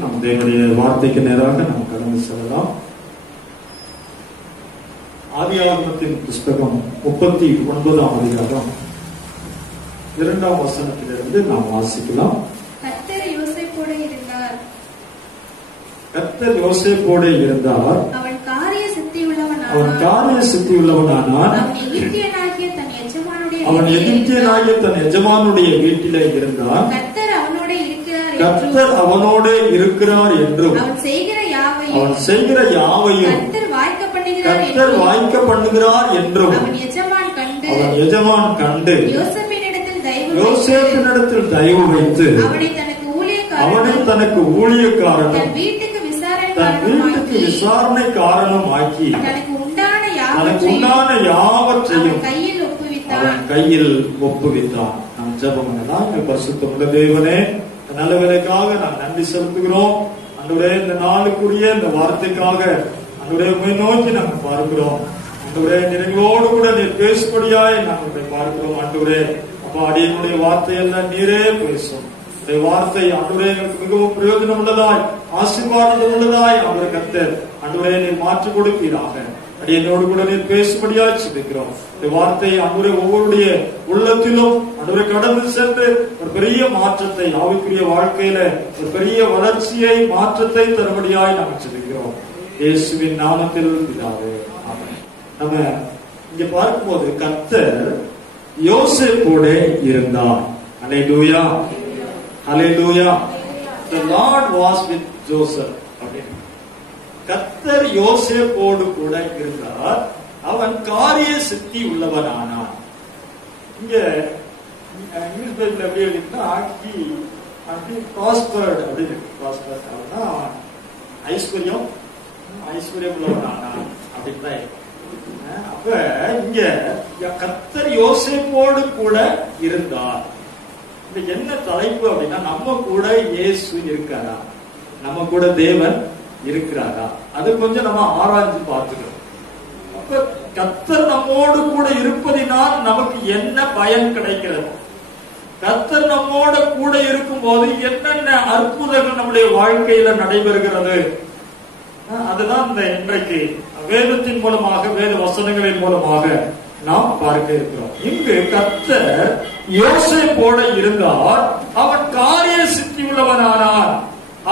நம் தேவனுடைய வார்த்தைக்கு நேராக நாம் கடந்து செல்லலாம். ஆதியாகமத்தின் புஸ்தகம் 39ஆம் அதிகாரம் 2ஆம் வசனத்திலிருந்து நாம் வாசிக்கலாம். கர்த்தர் யோசேப்போடு இருந்தார். கர்த்தர் யோசேப்போடு இருந்தார். அவன் காரிய சித்தி உள்ளவனானான். அவன் எகிப்தியனாகிய தன் எஜமானுடைய வீட்டிலே இருந்தான். கர்த்தர் அவனோடு இருக்கிறார் என்றும் அவன் செய்கிற யாவையும் கர்த்தர் வாய்க்க பண்ணுகிறார் என்றும் அவன் எஜமான் கண்டு யோசேப்பினிடத்தில் தயவு வைத்து அவனை தனக்கு ஊழியக்காரனும் தன் வீட்டுக்கு விசாரணைக்காரனும் ஆக்கி தனக்கு உண்டான யாவற்றையும் அவன் கையில் ஒப்புவித்தான். நாம் ஜெபம் பண்ணலாம். பரிசுத்தமுள்ள தேவனே, நல்ல வேலைக்காக நான் நன்றி செலுத்துகிறோம். ஆண்டவரே, இந்த நாளுக்குரிய இந்த வார்த்தைக்காக ஆண்டவரே உம்மை நோக்கி நாங்கள் பார்க்கிறோம். ஆண்டவரே, எங்களோடு கூட நீர் பேசும்படியாய் நாங்கள் பார்க்கிறோம். ஆண்டவரே, அப்பா, அடியனுடைய வார்த்தையெல்லாம் நீரே பேசும். இந்த வார்த்தை ஆண்டவரே எங்களுக்கு மிகவும் பிரயோஜனம் உள்ளதாய், ஆசீர்வாதம் உள்ளதாய் அவரை கர்த்தர் ஆண்டவரே நீர் மாற்றிக் கொடுப்பீராக. அடியனோடு கூட நீர் பேசும்படியாய் சிந்திக்கிறோம். இந்த வார்த்தை ஆண்டவரே ஒவ்வொருடைய உள்ளத்திலும் ஆண்டவரே கடந்து சென்று ஒரு பெரிய மாற்றத்தை, ஆவிக்குரிய வாழ்க்கையில ஒரு பெரிய வளர்ச்சியை, மாற்றத்தை தரும்படியாய் நாங்கள் சிந்திக்கிறோம். இயேசுவின் நாமத்தில் பிதாவே, ஆமென். நம்ம இங்க பார்க்கும்போது கர்த்தர் யோசேப்போடு இருந்தார். அல்லேலூயா, அல்லேலூயா. The Lord was with Joseph. கர்த்தர் யோசேப்போடு கூட இருந்தார். அவன் காரிய சித்தி உள்ளவனானான். இங்க இங்கிலீஷ் பைபிள் எப்படி எழுதினா ப்ராஸ்பர்ட் அப்படின்னு ப்ராஸ்பர்ட் அப்படின்னா ஐஸ்வர்யம் உள்ளவனானான் அப்படின்னு தான். அப்ப இங்க கர்த்தர் யோசேப்போடு கூட இருந்தார். இந்த என்ன தலைப்பு அப்படின்னா, நம்ம கூட இயேசு இருக்காரா, நம்ம கூட தேவன் இருக்கிறாரா, அது கொஞ்சம் நம்ம ஆராய்ச்சி பார்த்துக்கணும். அப்ப கர்த்தர் நம்மோடு கூட இருப்பதினால் நமக்கு என்ன பயன் கிடைக்கிறது, கர்த்தர் நம்மோட கூட இருக்கும் போது என்னென்ன அற்புதங்கள் நம்முடைய வாழ்க்கையில நடைபெறுகிறது, அதுதான் இந்த இன்றைக்கு வேதத்தின் மூலமாக, வேத வசனங்களின் மூலமாக நாம் பார்க்க இருக்கிறோம். இங்கு கர்த்தர் யோசேப்போட இருந்தார். அவன் காரிய சித்தி உள்ளவனானான்.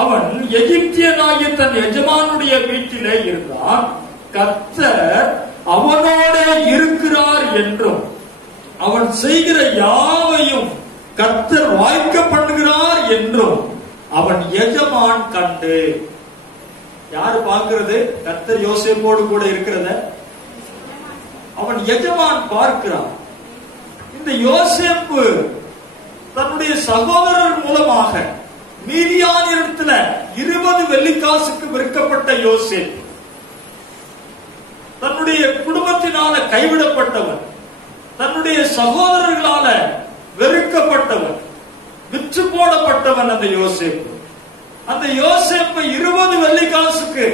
அவன் எகிப்தியனாகிய தன் எஜமானுடைய வீட்டிலே இருந்தான். கர்த்தர் அவனோட இருக்கிறார் என்றும் அவன் செய்கிற யாவையும் கர்த்தர் வாய்க்க பண்ணுகிறார் என்றும் அவன் எஜமான் கண்டு. யாரு பார்க்கிறது? கர்த்தர் யோசேப்போடு கூட இருக்கிறத அவன் எஜமான் பார்க்கிறான். இந்த யோசேப்பு தன்னுடைய சகோதரர் மூலமாக மீதியானிடத்துல 20 வெள்ளிக்காசுக்கு விற்கப்பட்ட யோசேப்பு, தன்னுடைய குடும்பத்தினால கைவிடப்பட்டவன், தன்னுடைய சகோதரர்களால வெறுக்கப்பட்டவன், விற்று போடப்பட்டவன் அந்த யோசேப்பு. அந்த யோசேப்பை 20 வெள்ளிக்காசுக்கு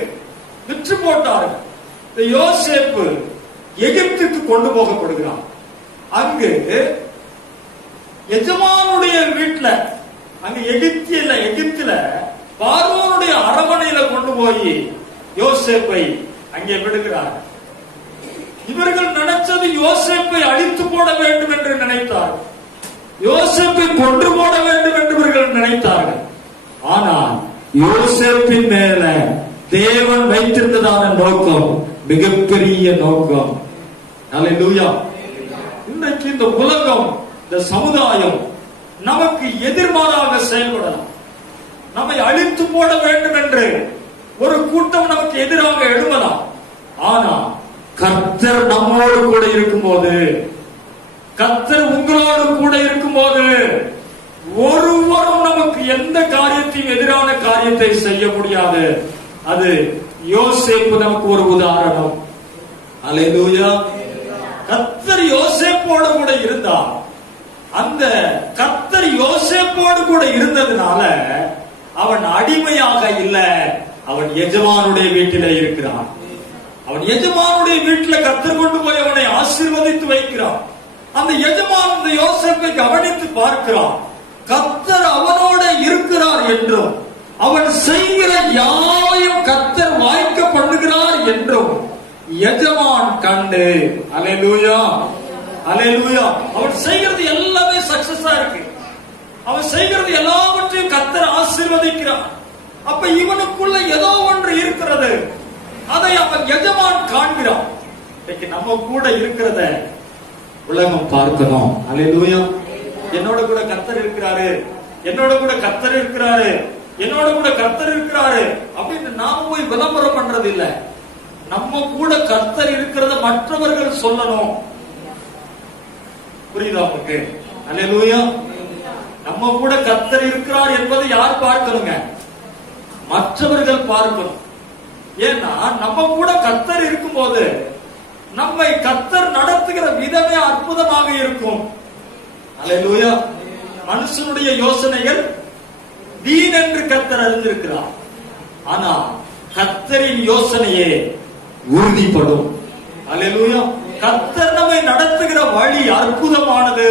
விற்று போட்டார்கள். இந்த யோசேப்பு எகிப்துக்கு கொண்டு போகப்படுகிறான். அங்கு எஜமானுடைய வீட்டுல, அங்க எகிப்துல பார்வோனுடைய அரண்மனையில கொண்டு போய் யோசேப்பை அங்கே விடுகிறார். இவர்கள் நினைச்சது யோசேப்பை அழித்து போட வேண்டும் என்று நினைத்தார்கள், யோசேப்பை கொன்று போட வேண்டும் என்று இவர்கள் நினைத்தார்கள். ஆனால் யோசேப்பின் மேல தேவன் வைத்திருந்ததான நோக்கம் மிகப்பெரிய நோக்கம். அல்லேலூயா. இன்றைக்கு இந்த உலகம், இந்த சமுதாயம் நமக்கு எதிர்மாறாக செயல்படலாம். நம்மை அழித்து போட வேண்டும் என்று ஒரு கூட்டம் நமக்கு எதிராக எழுதலாம். ஆனா கர்த்தர் நம்மோடு கூட இருக்கும்போது, கர்த்தர் உங்களோடு கூட இருக்கும்போது ஒருவரும் நமக்கு எந்த காரியத்தையும், எதிரான காரியத்தை செய்ய முடியாது. அது யோசேப்பு நமக்கு ஒரு உதாரணம். அல்லேலூயா. கர்த்தர் யோசேப்போடு கூட இருந்தார். அந்த கர்த்தர் யோசேப்போடு கூட இருந்ததுனால அவன் அடிமையாக இல்ல, அவன் எஜமானுடைய வீட்டில இருக்கிறான். அவன் எஜமானுடைய வீட்டில கர்த்தர் கொண்டு போய் அவனை ஆசீர்வதித்து வைக்கிறான். அந்த எஜமான் இந்த யோசேப்பை கவனித்து பார்க்கிறான். கர்த்தர் அவனோட இருக்கிறார் என்றும் அவன் செய்கிற யாவையும் கர்த்தர் வாய்க்க பண்ணுகிறார் என்றும் எஜமான் கண்டு. அல்லேலூயா, அல்லேலூயா. அவன் செய்கிறது எல்லாமே சக்சஸா இருக்கு. அவன் செய்கிறது எல்லாவற்றையும் கர்த்தர் ஆசீர்வதிக்கிறான். அப்ப இவனுக்குள்ள ஏதோ ஒன்று இருக்கிறது, அதை அவன் எஜமான் காண்கிறான். இன்னைக்கு நம்ம கூட இருக்கிறத உலகம் பார்க்கணும். அல்லேலூயா. என்னோட கூட கர்த்தர் இருக்கிறாரு, என்னோட கூட கர்த்தர் இருக்கிறாரு, என்னோட கூட கர்த்தர் இருக்கிறாரு அப்படின்னு நாம போய் விளம்பரம் பண்றது இல்ல. நம்ம கூட கர்த்தர் இருக்கிறத மற்றவர்கள் சொல்லணும். புரியுதா உங்களுக்கு? அல்லேலூயா. நம்ம கூட கர்த்தர் இருக்கிறார் என்பதை யார் பார்க்கணுங்க? மற்றவர்கள் பார்க்கணும். ஏன்னா நம்ம கூட கர்த்தர் இருக்கும் போது நம்மை கர்த்தர் நடத்துகிற விதமே அற்புதமாக இருக்கும். அல்லேலூயா. மனுஷனுடைய யோசனைகள் வீண் என்று கர்த்தர் அறிந்திருக்கிறார். ஆனா கர்த்தரின் யோசனையே உறுதிப்படும். அல்லேலூயா. கர்த்தர் நம்மை நடத்துகிற வழி அற்புதமானது.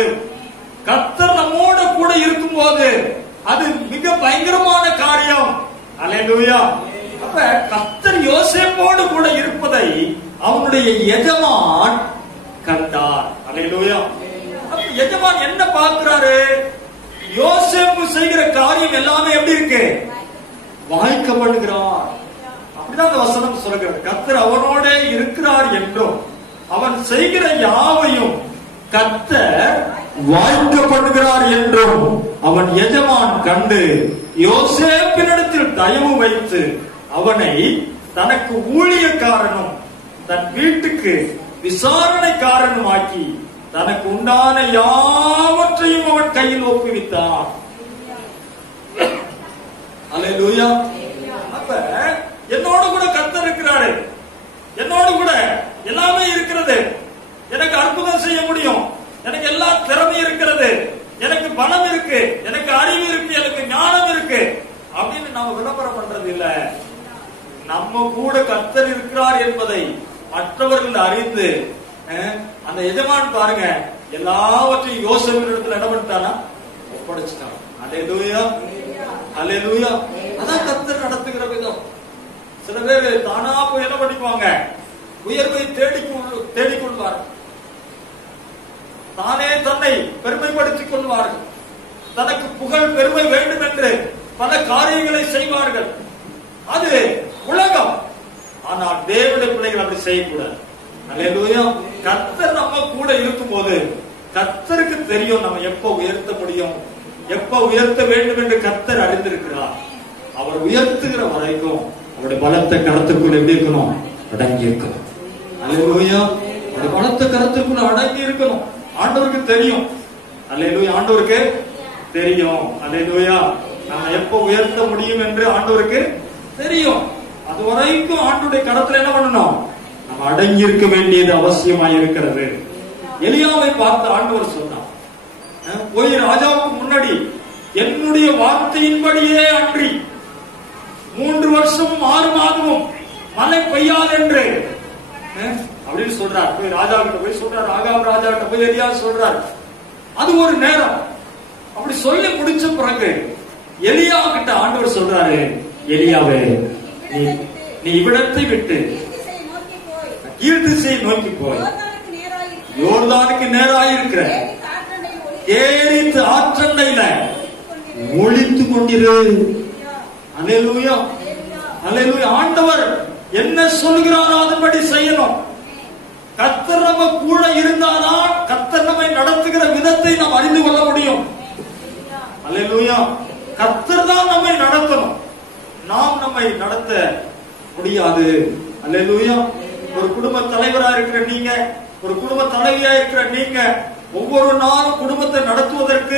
கர்த்தர் நம்மோட கூட இருக்கும் போது அது மிக பயங்கரமான காரியம். அல்லேலூயா. அப்ப கர்த்தர் யோசேப்போடு கூட இருப்பதை அவனுடைய எஜமான் கண்டார். அல்லேலூயா. அப்ப எஜமான் என்ன பார்க்கிறாரு? யோசேப்பு செய்கிற காரியம் எல்லாமே எப்படி இருக்கு? வாய்க்கப்படுகிறார். அப்படிதான் அந்த வசனம் சொல்கிறது. கர்த்தர் அவனோட இருக்கிறார் என்றும் அவன் செய்கிற யாவையும் கர்த்தர் வாய்க்கப்படுகிறார் என்றும் அவன் எஜமான் கண்டு யோசேப்பினிடத்தில் தயவு வைத்து அவனை தனக்கு ஊழியக்காரனும் தன் வீட்டுக்கு விசாரணைக்காரனுமாக்கி தனக்கு உண்டான யாவற்றையும் அவன் கையில் ஒப்புவித்தான். அல்லேலூயா. அப்ப என்னோட கூட கர்த்தர் இருக்கிறாரு, என்னோட கூட எல்லாமே இருக்கிறது, எனக்கு அற்புதம் செய்ய முடியும், எனக்கு எல்லா திறமை இருக்கிறது, எனக்கு பலம் இருக்கு, எனக்கு அறிவு இருக்கு, எனக்கு ஞானம் இருக்கு அப்படின்னு நாம விளம்பரம் பண்றது இல்ல. நம்ம கூட கர்த்தர் இருக்கிறார் என்பதை மற்றவர்கள் அறிந்து அந்த எஜமான் பாருங்க எல்லாவற்றையும் யோசேப்பினிடத்தில் என்ன பண்ணிட்டானா? ஒப்படைச்சிட்டான். அல்லேலூயா, அல்லேலூயா. அதான் கர்த்தர் நடத்துகிற விதம். சில பேர் தானா போய் என்ன பண்ணிக்குவாங்க? உயர்வை தேடிக்கொள்வார்கள், தானே தன்னை பெருமைப்படுத்திக் கொள்வார்கள், தனக்கு புகழ் பெருமை வேண்டும் என்று பல காரியங்களை செய்வார்கள். அது உலகம். ஆனால் தேவனுடைய பிள்ளைகள் அப்படி செய்யக்கூடாது. அல்லேலூயா. கர்த்தர் நம்ம கூட இருக்கும் போது கர்த்தருக்கு தெரியும் நம்ம எப்ப உயர்த்த முடியும், எப்ப உயர்த்த வேண்டும் என்று கர்த்தர் அறிந்திருக்கிறார். அவர் உயர்த்துகிற வரைக்கும் அவருடைய பலத்த கருத்துக்குள்ள எப்படி இருக்கணும்? அடங்கி இருக்கணும். அல்லேலூயா. அவருடைய பலத்த கருத்துக்குள்ள அடங்கி இருக்கணும். ஆண்டவருக்கு தெரியும். அல்லேலூயா. ஆண்டவருக்கு தெரியும். அல்லேலூயா. நம்ம எப்ப உயர்த்த முடியும் என்று ஆண்டவருக்கு தெரியும். அது வரைக்கும் ஆண்டவருடைய கருத்துல என்ன பண்ணணும்? நம்ம அடங்கி இருக்க வேண்டியது அவசியமாய் இருக்கிறது. எலியாவை பார்த்து ஆண்டவர் சொன்னார், போய் ராஜாவுக்கு முன்னாடி என்னுடைய வார்த்தையின்படியே அன்றி 3 வருஷமும் 6 மாதமும் மழை பெய்யாது என்று அப்படின்னு சொல்றார். போய் ராஜா கிட்ட போய் சொல்றார். ஆகாப் ராஜா கிட்ட போய் எலியா சொல்றார். அது ஒரு நேரம். அப்படி சொல்லி முடிச்ச பிறகு எலியா கிட்ட ஆண்டவர் சொல்றாரு, எலியாவே நீ இவ்விடத்தை விட்டு கீழ் திசையை நோக்கி போய் யோர்தானுக்கு நேராயிருக்கிற கேரித் ஆற்றண்டையில ஒளித்து கொண்டிரு. அல்லேலூயா, அல்லேலூயா. ஆண்டவர் என்ன சொல்கிறாரோ அதன்படி செய்யணும். கர்த்தர் நம்ம கூட இருந்தாதான் கர்த்தர் நம்மை நடத்துகிற விதத்தை நாம் அறிந்து கொள்ள முடியும். அல்லேலூயா. கர்த்தர் தான் நம்மை நடத்தணும், நாம் நம்மை நடத்த முடியாது. அல்லேலூயா. ஒரு குடும்ப தலைவரா இருக்கிற நீங்க, ஒரு குடும்ப தலைவியா இருக்கிற நீங்க ஒவ்வொரு நாளும் குடும்பத்தை நடத்துவதற்கு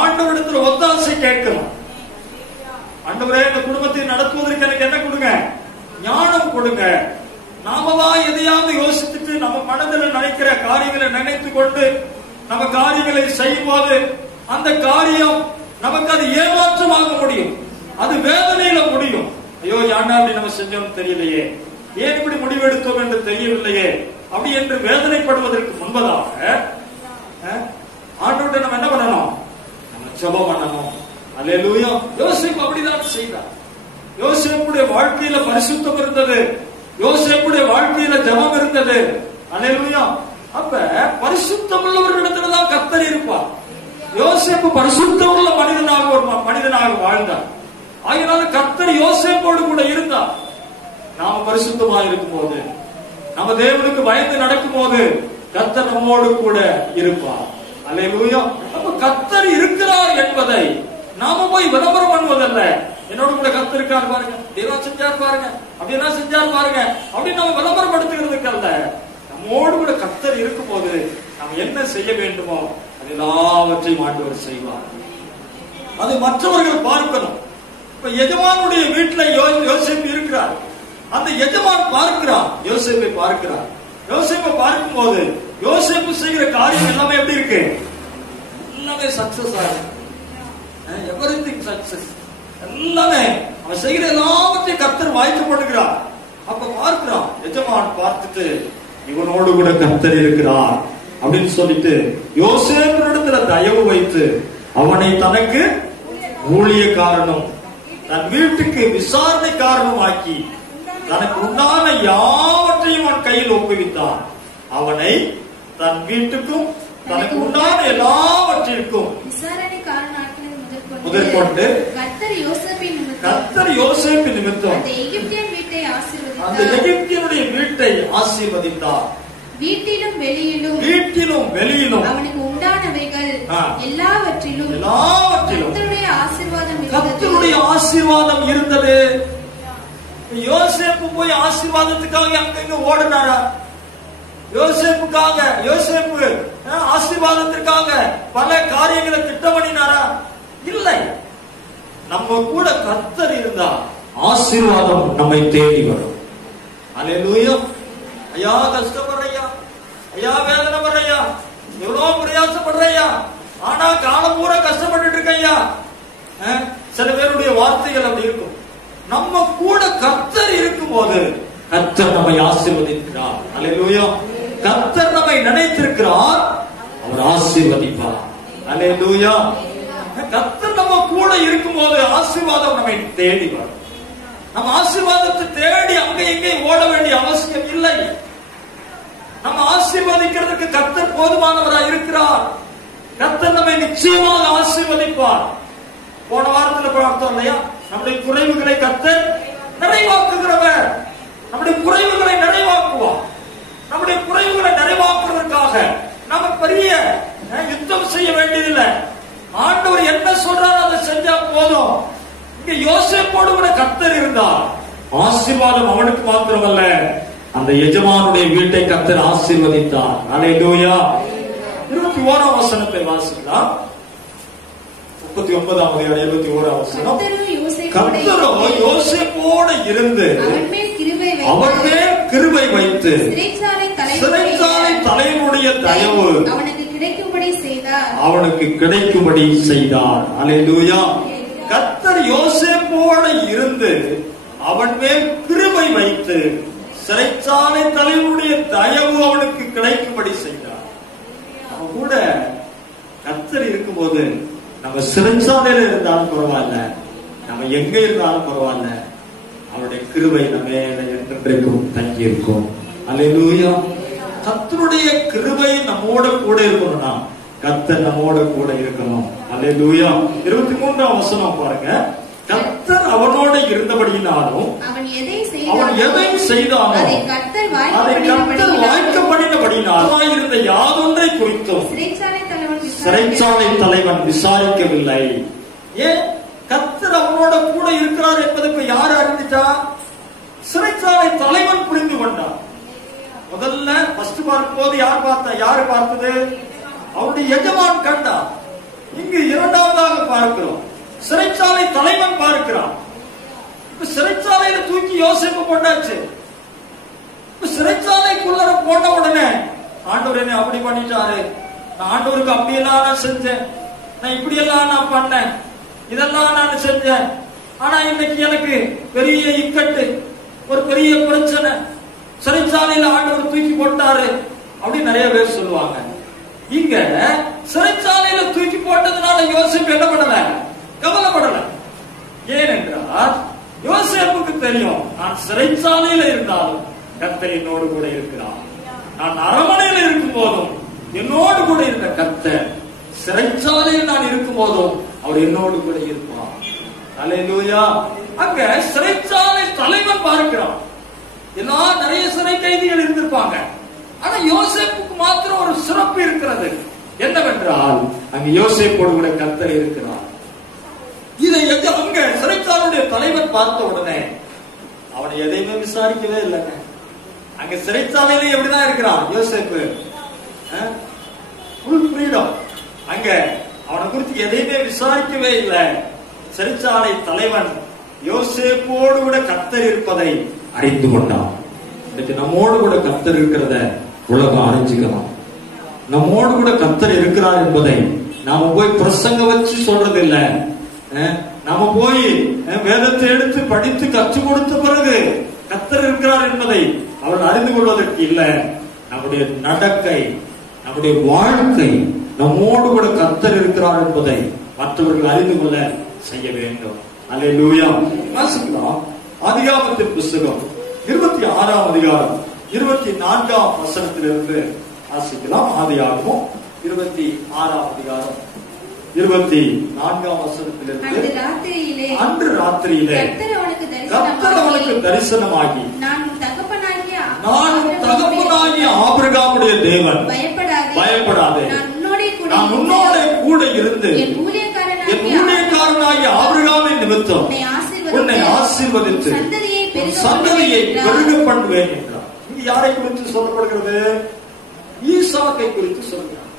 ஆண்டவரிடத்தில் ஒத்தாசை கேட்கணும். ஆண்டவரே, இந்த குடும்பத்தை நடத்துவதற்கு எனக்கு என்ன கொடுங்க? ஞானம் கொடுங்க. நாம தான் எதையாவது யோசித்துட்டு நம்ம மனதில் நினைக்கிற காரியங்களை நினைத்து கொண்டு நம்ம காரியங்களை செய்யும் போது அந்த காரியம் நமக்கு அது ஏமாற்றமாக முடியும், அது வேதனையில முடியும். ஐயோ, ஏன்டா அப்படி நம்ம செஞ்சோம்னு தெரியலையே, ஏன் இப்படி முடிவெடுத்தோம் என்று தெரியவில்லையே அப்படி என்று வேதனைப்படுவதற்கு முன்பதாக ஆண்டவர்கிட்ட நம்ம என்ன பண்ணணும்? நம்ம ஜெபம் பண்ணணும். அல்லேலூயா. யோசேப்பு அப்படிதான் செய்தார். யோசேப்புடைய வாழ்க்கையில பரிசுத்தம் இருந்தது. யோசேப்புடைய வாழ்க்கையில ஜெபம் இருந்தது. அல்லேலூயா. அப்ப பரிசுத்தம் உள்ளவர்களிடத்துலதான் கர்த்தர் இருப்பார். யோசேப்பு பரிசுத்தம் உள்ள மனிதனாக வாழ்ந்தார். ஆகையினால கர்த்தர் யோசேப்போடு கூட இருந்தார். நாம பரிசுத்தமா இருக்கும் போது, நம்ம தேவனுக்கு பயந்து நடக்கும் போது கர்த்தர் நம்மோடு கூட இருப்பார். அல்லேலூயா. அப்ப கர்த்தர் இருக்கிறார் என்பதை நாம போய் விளம்பரம் பண்ணுவதல்ல. என்னோட கூட கர்த்தர் இருக்கார் பாருங்க, தேவா செஞ்சார் பாருங்க, அப்படின்னா செஞ்சார் பாருங்க அப்படின்னு நம்ம விளம்பரப்படுத்துகிறதுக்கு அல்ல. நம்மோடு கூட கர்த்தர் இருக்கும் போது நாம் என்ன செய்ய வேண்டுமோ அது எல்லாவற்றையும் ஆண்டவர் செய்வார். அது மற்றவர்கள் பார்க்கணும். இப்ப எஜமானுடைய வீட்டுல யோசேப்பு இருக்கிறார். அந்த எஜமான் பார்க்கிறான், யோசேப்பை பார்க்கிறார். யோசேப்பை பார்க்கும் போது யோசேப்பு செய்கிற காரியம் எல்லாமே எப்படி இருக்கு? எல்லாமே சக்சஸ் ஆகும். Everything success. எல்லாமே அவன் செய்கிற எல்லாவற்றையும் கர்த்தர் வாய்ப்பு பண்ணுகிறார். அப்ப பார்க்கிறான், எஜமான் பார்த்துட்டு இவனோடு கூட கர்த்தர் இருக்கிறார் அப்படின்னு சொல்லிட்டு யோசேப்பினிடத்துல தயவு வைத்து அவனை தனக்கு ஊழியக்காரனும் தன் வீட்டுக்கு விசாரணைக்காரனும் ஆக்கி தனக்கு உண்டான யாவற்றையும் அவன் கையில் ஒப்புவித்தான். அவனை தன் வீட்டுக்கும் தனக்கு உண்டான எல்லாவற்றிற்கும் முதற்கொண்டு கர்த்தர் யோசேப்பின் நிமித்தம் அந்த எகிப்தியனுடைய வீட்டை ஆசீர்வதித்தார். வீட்டிலும் வெளியிலும் அவனுக்கு உண்டானவைகள் எல்லாவற்றிலும் கர்த்தருடைய ஆசீர்வாதம் இருந்தது. யோசேப்பு போய் ஆசீர்வாதத்துக்காக அங்கங்க ஓடினாரா? யோசேப்பு ஆசீர்வாதத்திற்காக பல காரியங்களை திட்டமினாரா? இல்லை. நம்ம கூட கர்த்தர் இருந்தா ஆசீர்வாதம் நம்மை தேடி வரும். அல்லேலூயா. ஐயா கஷ்டப்படுறையா, ஐயா வேதனை படுறையா, எவ்வளவு பிரயாசப்படுறையா, ஆனா காலம் பூரா கஷ்டப்பட்டு இருக்கையா. சில பேருடைய வார்த்தைகள் அப்படி இருக்கும். நம்ம கூட கர்த்தர் இருக்கும் போது கர்த்தர் நம்மை ஆசீர்வதிக்கிறார். அல்லேலூயா. கர்த்தர் நம்மை நினைத்திருக்கிறார், அவர் ஆசீர்வதிப்பார். அல்லேலூயா. கர்த்தர் நம்ம கூட இருக்கும் போது ஆசீர்வாதம் நம்மை தேடி வரும். நம்ம ஆசீர்வாதத்தை தேடி அங்க எங்கே ஓட வேண்டிய அவசியம் இல்லை. நம்ம ஆசீர்வதிக்கிறதுக்கு கர்த்தர் போதுமானவராக இருக்கிறார். கர்த்தர் நம்மை நிச்சயமாக ஆசீர்வதிப்பார். போன வாரத்துல பார்த்தோம் இல்லையா, நம்முடைய குறைவுகளை கர்த்தர் நிறைவாக்குகிறவர். நம்முடைய குறைவுகளை நிறைவாக்குவார். நம்முடைய குறைவுகளை நிறைவாக்குவதற்காக நம்ம பெரிய யுத்தம் செய்ய வேண்டியதில்லை. ஆண்டவர் என்ன சொல்றாரோ அதை செஞ்சா போதும். இங்க யோசேப்போடு கூட கர்த்தர் இருந்தார். ஆசீர்வாதம் அவனுக்கு மாத்திரமல்ல, அந்த எஜமானுடைய வீட்டை கர்த்தர் ஆசீர்வதித்தார். அல்லேலூயா. 21ஆம் வசனத்தை வாசிக்கலாம். 39ஆம் அதிகாரம் 21ஆம் வசனம். கர்த்தரோ யோசேப்போடு இருந்து அவன் மேல் கிருபை வைத்து சிறைச்சாலை தலைவனுடைய தயவு அவனுக்கு கிடைக்கும்படி செய்தார். அல்லேலூயா. கர்த்தர் யோசேப்போடு இருந்து அவன் மேல் கிருபை வைத்து சிறைச்சாலை தலைவனுடைய தயவு அவனுக்கு கிடைக்கும்படி செய்தார். அவன் கூட கர்த்தர் இருக்கும்போது நம்ம சிறைச்சாலையில இருந்தாலும் பரவாயில்ல, நம்ம எங்க இருந்தாலும் பரவாயில்ல, அவருடைய கிருபை நம்ம என்றென்றைக்கும் தங்கி இருக்கும். அல்லேலூயா. கர்த்தருடைய கிருபை நம்மோட கூட இருக்கணும்னா கர்த்தர் நம்மோட கூட இருக்கணும். அல்லேலூயா. 23ஆம் வசனம் பாருங்க. கர்த்தர் அவனோட இருந்தபடியினாலும் அவன் எதை செய்தானோ அதை கர்த்தர் வாய்க்க பண்ணினபடியினாலும் இருந்த யாதொன்றை குறித்தும் சிறைச்சாலை தலைவன் விசாரிக்கவில்லை. ஏன்? கர்த்தர் அவனோட கூட இருக்கிறார் என்பதை இப்ப யாரு அறிந்துட்டா? சிறைச்சாலை தலைவன் புரிந்து கொண்டார். முதல்ல ஃபர்ஸ்ட் பார்க்கும் போது யாரு பார்த்தது? அவருடைய எஜமான் கண்டார். இங்கு இரண்டாவதாக பார்க்கிறோம், சிறைச்சாலை தலைவன் பார்க்கிறான். இப்ப சிறைச்சாலையில தூக்கி யோசேப்பு போட்டாச்சு. இப்ப சிறைச்சாலைக்குள்ள போட்ட உடனே ஆண்டவர் என்ன அப்படி பண்ணிட்டாரு, நான் ஆண்டவருக்கு அப்படியெல்லாம் நான் செஞ்சேன், நான் இப்படி எல்லாம் நான் பண்ணேன், இதெல்லாம் நான் செஞ்சேன், ஆனா இன்னைக்கு எனக்கு பெரிய இக்கட்டு, ஒரு பெரிய பிரச்சனை, சிறைச்சாலையில ஆண்டவர் தூக்கி போட்டாரு அப்படின்னு நிறைய பேர் சொல்லுவாங்க. இங்க சிறைச்சாலையில தூக்கி போட்டதுனால யோசேப்பு யோசேப்பு என்ன பண்ணல, கவலைப்படல. ஏனென்றால் யோசேப்புக்கு தெரியும், நான் சிறைச்சாலையில இருந்தாலும் கர்த்தர் என்னோடு கூட இருக்கிறார். நான் அரண்மனையில இருக்கும் போதும் என்னோடு கூட இருந்த கர்த்தர் சிறைச்சாலையில் நான் இருக்கும் போதும் அவர் என்னோடு கூட இருப்பார். அல்லேலூயா. அங்க சிறைச்சாலை தலைவன் பார்க்கிறான். எல்லாம் நிறைய சிறை கைதிகள் இருந்திருப்பாங்க. ஆனா யோசேப்புக்கு மாத்திரம் ஒரு சிறப்பு இருக்கிறது. என்னவென்றால் அங்க யோசேப்போடு கூட கர்த்தர் இருக்கிறார். இதை அங்க சிறைச்சாலையுடைய தலைவர் பார்த்த உடனே அவனை எதையுமே விசாரிக்கவே இல்லைங்க. அங்க சிறைச்சாலையில எப்படிதான் இருக்கிறான் யோசேப்பு, ஃபுல் ஃப்ரீடம். அங்க அவனை குறித்து எதையுமே விசாரிக்கவே இல்லை. சிறைச்சாலை தலைவன் யோசேப்போடு கூட கர்த்தர் இருப்பதை அறிந்து கொண்டான். இன்னைக்கு நம்மோடு கூட கர்த்தர் இருக்கிறத உலகம் அறிஞ்சுக்கலாம். நம்மோடு கூட கர்த்தர் இருக்கிறார் என்பதை நாம போய் பிரசங்க வச்சு சொல்றது இல்ல. நாம போய் வேதத்தை எடுத்து படித்து கற்றுக் கொடுத்த பிறகு கர்த்தர் இருக்கிறார் என்பதை அவர்கள் அறிந்து கொள்வதற்கு இல்ல. நம்முடைய நடக்கை, நம்முடைய வாழ்க்கை நம்மோடு கூட கர்த்தர் இருக்கிறார் என்பதை மற்றவர்கள் அறிந்து கொள்ள செய்ய வேண்டும். அல்லேலூயா. வாசிக்கலாம் ஆதியாகமத்தின் புத்தகம் 26ஆம் அதிகாரம் 24ஆம் வசனத்திலிருந்து வாசிக்கலாம். ஆதியாகமம் 26ஆம் அதிகாரம் 24ஆம் வசனத்திலிருந்து. அன்று ராத்திரியிலே கர்த்தர் அவனுக்கு தரிசனமாகி, நான் தகப்பனாகிய ஆபிரகாமுடைய தேவன், பயப்படாதே, நான் உன்னோட கூட இருந்து என் ஊழியக்காரனாகிய ஆபிரகாமின் நிமித்தம் உன்னை ஆசீர்வதித்து சந்ததியை பெருக பண்ணுவேன் என்றார். இங்கு யாரை குறித்து சொல்லப்படுகிறது? ஈசாக்கை குறித்து சொல்கிறார்.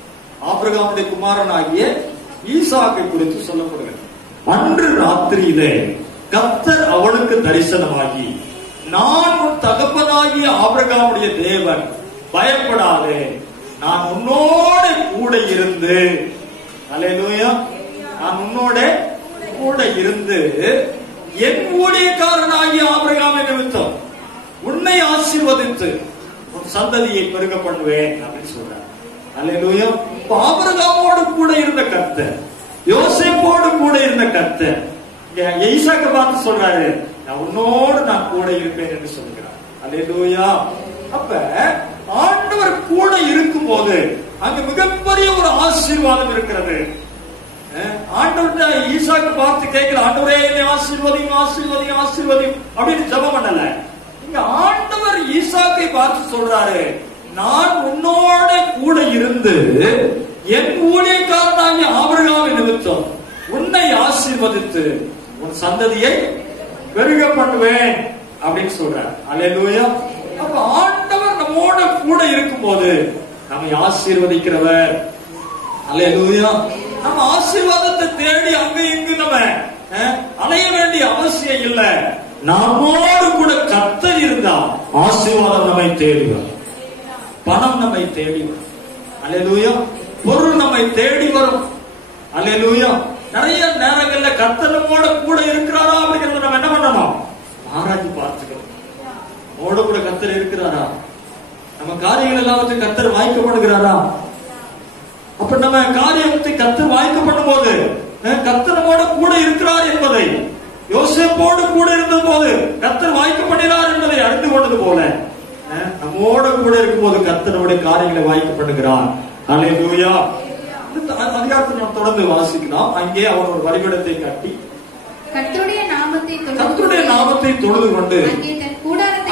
ஆபிரகாமுடைய குமாரனாகிய ஈசாக்கை குறித்து சொல்லப்படுகிறது. அன்று ராத்திரியிலே கர்த்தர் அவனுக்கு தரிசனமாகி, நான் உன் தகப்பனாகிய ஆபிரகாமுடைய தேவன், பயப்படாதே, நான் உன்னோட கூட இருந்து, அல்லேலூயா, நான் உன்னோட கூட இருந்து என் ஊழியக்காரனாகிய ஆபிரகாமை நிமித்தம் உன்னை ஆசீர்வதித்து உன் சந்ததியை பெருக பண்ணுவேன் அப்படின்னு சொல்றார். அல்லேலூயா. ஆபிரகாமோடு கூட இருந்த கர்த்தர், யோசேப்போடு கூட இருந்த கர்த்தர் ஈசாக்கை பார்த்து சொல்றாரு, நான் உன்னோடு நான் கூட இருப்பேன் என்று சொல்கிறார். அல்லேலூயா. அப்ப ஆண்டவர் கூட இருக்கும் போது அங்க மிகப்பெரிய ஒரு ஆசீர்வாதம் இருக்கிறது. ஆண்டவர்கிட்ட ஈசாக்கு பார்த்து கேட்கல, ஆண்டவரே என்னை ஆசீர்வதியும் ஆசீர்வதியும் ஆசீர்வதியும் அப்படின்னு ஜெபம் பண்ணல. இங்க ஆண்டவர் ஈசாக்கை பார்த்து சொல்றாரு, நான் உன்னோட கூட இருந்து என் ஊழியக்காரனாகிய ஆபிரகாமை நிமித்தம் உன்னை ஆசீர்வதித்து உன் சந்ததியை பெருக பண்ணுவேன் அப்படின்னு சொல்றார். அல்லேலூயா. அப்ப ஆண்டவர் நம்மோட கூட இருக்கும் போது நம்மை ஆசீர்வதிக்கிறவர். அல்லேலூயா. நம்ம ஆசீர்வாதத்தை தேடி அங்க இங்கு நம்ம அலைய வேண்டிய அவசியம் இல்ல. நம்மோடு கூட கர்த்தர் இருந்தா ஆசீர்வாதம் நம்மை தேடி வரும், பணம் நம்மை தேடி வரும். அல்லேலூயா. பொருள் நம்மை தேடி வரும். அல்லேலூயா. நிறைய நேரங்கள்ல கர்த்தர் நம்மோட கூட இருக்கிறாரா அப்படிங்கறத நம்ம என்ன பண்ணணும்? ஆராய்ச்சி பார்த்துக்கணும். நம்மோட கூட கர்த்தர் இருக்கிறாரா? நம்ம காரியங்கள் எல்லாவற்றையும் கர்த்தர் வாய்க்கப்படுகிறாரா? அப்ப நம்ம காரியத்தை கர்த்தர் வாய்க்கப்படும் போது கர்த்தர் நம்மோட கூட இருக்கிறார் என்பதை, யோசேப்போடு கூட இருந்த போது கர்த்தர் வாய்க்கப்படினார் என்பதை அறிந்து கொண்டது போல நம்மோட கூட இருக்கும் போது கர்த்தர் நம்முடைய காரியங்களை வாய்க்கப்படுகிறார். அல்லேலூயா. அதிகாரத்தை நாம் தொடர்ந்து வாசிக்கலாம். அங்கே அவர் ஒரு பலிபீடத்தை கட்டி கர்த்தருடைய நாமத்தை தொழுது கொண்டு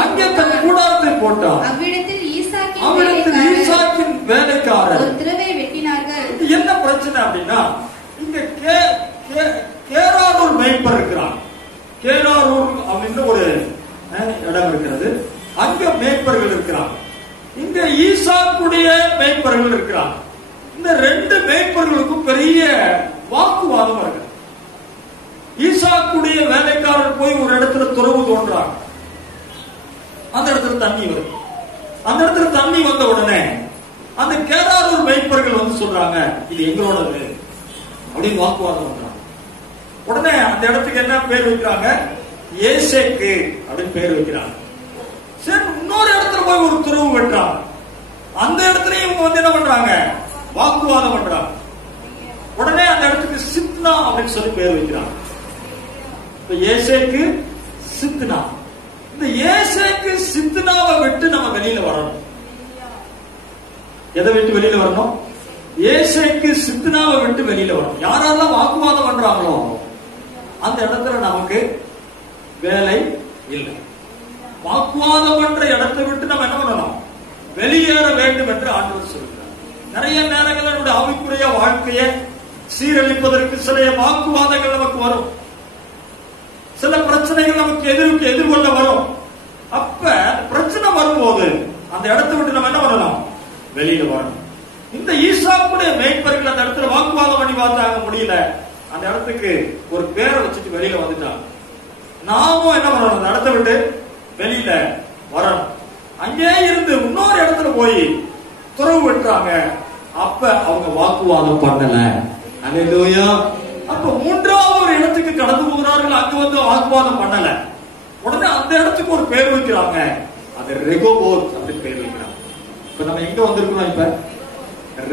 அங்கே தன் கூடாரத்தை போட்டார். அவ்விடத்தில் ஈசாக்கின் வேலைக்காரர் என்ன பிரச்சனை அப்படின்னா, இங்க கேராரூர் மேய்ப்பர் இருக்கிறான். கேராரூர் அப்படின்னு ஒரு இடம் இருக்கிறது. அங்க மேய்ப்பர்கள் இருக்கிறாங்க. இங்க ஈசாக்குடைய மேய்ப்பர்கள் இருக்கிறாங்க. இந்த ரெண்டு மேய்ப்பர்களுக்கும் பெரிய வாக்குவாதம் இருக்கு. ஈசாக்குடைய வேலைக்காரர் போய் ஒரு இடத்துல துறவு தோன்றாங்க. அந்த இடத்துல தண்ணி வருது. அந்த இடத்துல தண்ணி வந்த உடனே அந்த கேராரூர் மேய்ப்பர்கள் வந்து சொல்றாங்க, இது எங்களோடது அப்படின்னு வாக்குவாதம் பண்றாங்க. உடனே அந்த இடத்துக்கு என்ன பேர் வைக்கிறாங்க? ஏசேக்கு அப்படின்னு பேர் வைக்கிறாங்க. சரி, இன்னொரு இடத்துல போய் ஒரு துறவு வெட்டுறாங்க. அந்த இடத்துலயும் இவங்க வந்து என்ன பண்றாங்க? வாக்குவாதம் பண்றாங்க. உடனே அந்த இடத்துக்கு சித்னா சித்னா அப்படின்னு சொல்லி பேர் வைக்கிறாங்க. இப்ப ஏசேக்கு சித்னா. இந்த ஏசேக்கு சித்னாவை விட்டு நம்ம வெளியில வரணும். எதை விட்டு வெளியில வரணும்? ஏசேக்கு சித்னாவை விட்டு வெளியில வரணும். யாரெல்லாம் வாக்குவாதம் பண்றாங்களோ அந்த இடத்துல நமக்கு வேலை இல்லை. வாக்குவாதம் பண்ற இடத்தை விட்டு நம்ம என்ன பண்ணணும்? வெளியேற வேண்டும் என்று ஆண்டவர் சொல்கிறார். நிறைய நேரங்கள் நம்முடைய ஆவிக்குரிய வாழ்க்கையை சீரழிப்பதற்கு சில வாக்குவாதங்கள் நமக்கு வரும், சில பிரச்சனைகள் நமக்கு எதிர்கொள்ள வரும். அப்ப பிரச்சனை வரும்போது அந்த இடத்தை விட்டு நம்ம என்ன பண்ணணும்? வெளியில வரணும். இந்த ஈசாக்குடைய மேய்ப்பர்கள் அந்த இடத்துல வாக்குவாதம் பண்ணி பார்த்தாங்க, முடியல. அந்த இடத்துக்கு ஒரு பேரை வச்சுட்டு வெளியில வந்துட்டாங்க. நாமும் என்ன பண்ணணும்? அந்த இடத்தை விட்டு வெளியில வரணும். அங்கே இருந்து இன்னொரு இடத்துல போய் துறவு விட்டுறாங்க. அப்ப அவங்க வாக்குவாதம் பண்ணல. அல்லேலூயா. அப்ப மூன்றாவது ஒரு இடத்துக்கு கடந்து போகிறார்கள். அங்க வந்து வாக்குவாதம் பண்ணல. உடனே அந்த இடத்துக்கு ஒரு பேர் வைக்கிறாங்க. அது ரெகோபோத் அப்படி பேர் வைக்கிறாங்க. இப்ப நம்ம எங்க வந்திருக்கிறோம்? இப்ப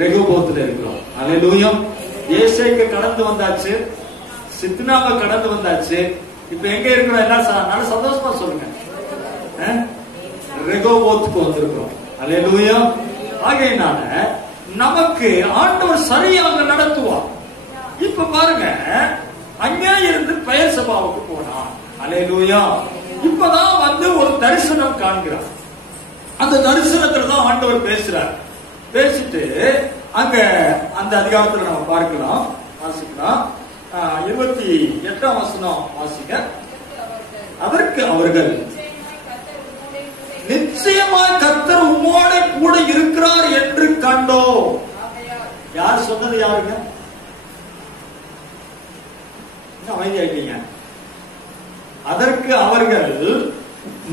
ரெகோபோத்ல இருக்கிறோம். அல்லேலூயா. ஏசேக்கு கடந்து வந்தாச்சு, சித்னாவை கடந்து வந்தாச்சு. இப்ப எங்க இருக்கிறோம்? எல்லாம் சந்தோஷமா சொல்லுங்க. ரெகோபோத்துக்கு வந்திருக்கிறோம். அல்லேலூயா. ஆகையினால நமக்கு ஆண்டவர் சரியாக நடத்துவார். இப்ப பாருங்க, அங்கே இருந்து பெயர் சபாவுக்கு போனான். அல்லேலூயா. இப்பதான் வந்து ஒரு தரிசனம் காண்கிறார். அந்த தரிசனத்துல தான் ஆண்டவர் பேசுறார். பேசிட்டு அங்க அந்த அதிகாரத்துல நம்ம பார்க்கலாம், வாசிக்கலாம். 28ஆம் வசனம் வாசிக்க. அதற்கு அவர்கள், நிச்சயமாய் கர்த்தர் உம்மோடு கூட இருக்கிறார் என்று கண்டோம். யார் சொன்னது? யாருங்க? அமைதியாயிட்டீங்க. அதற்கு அவர்கள்,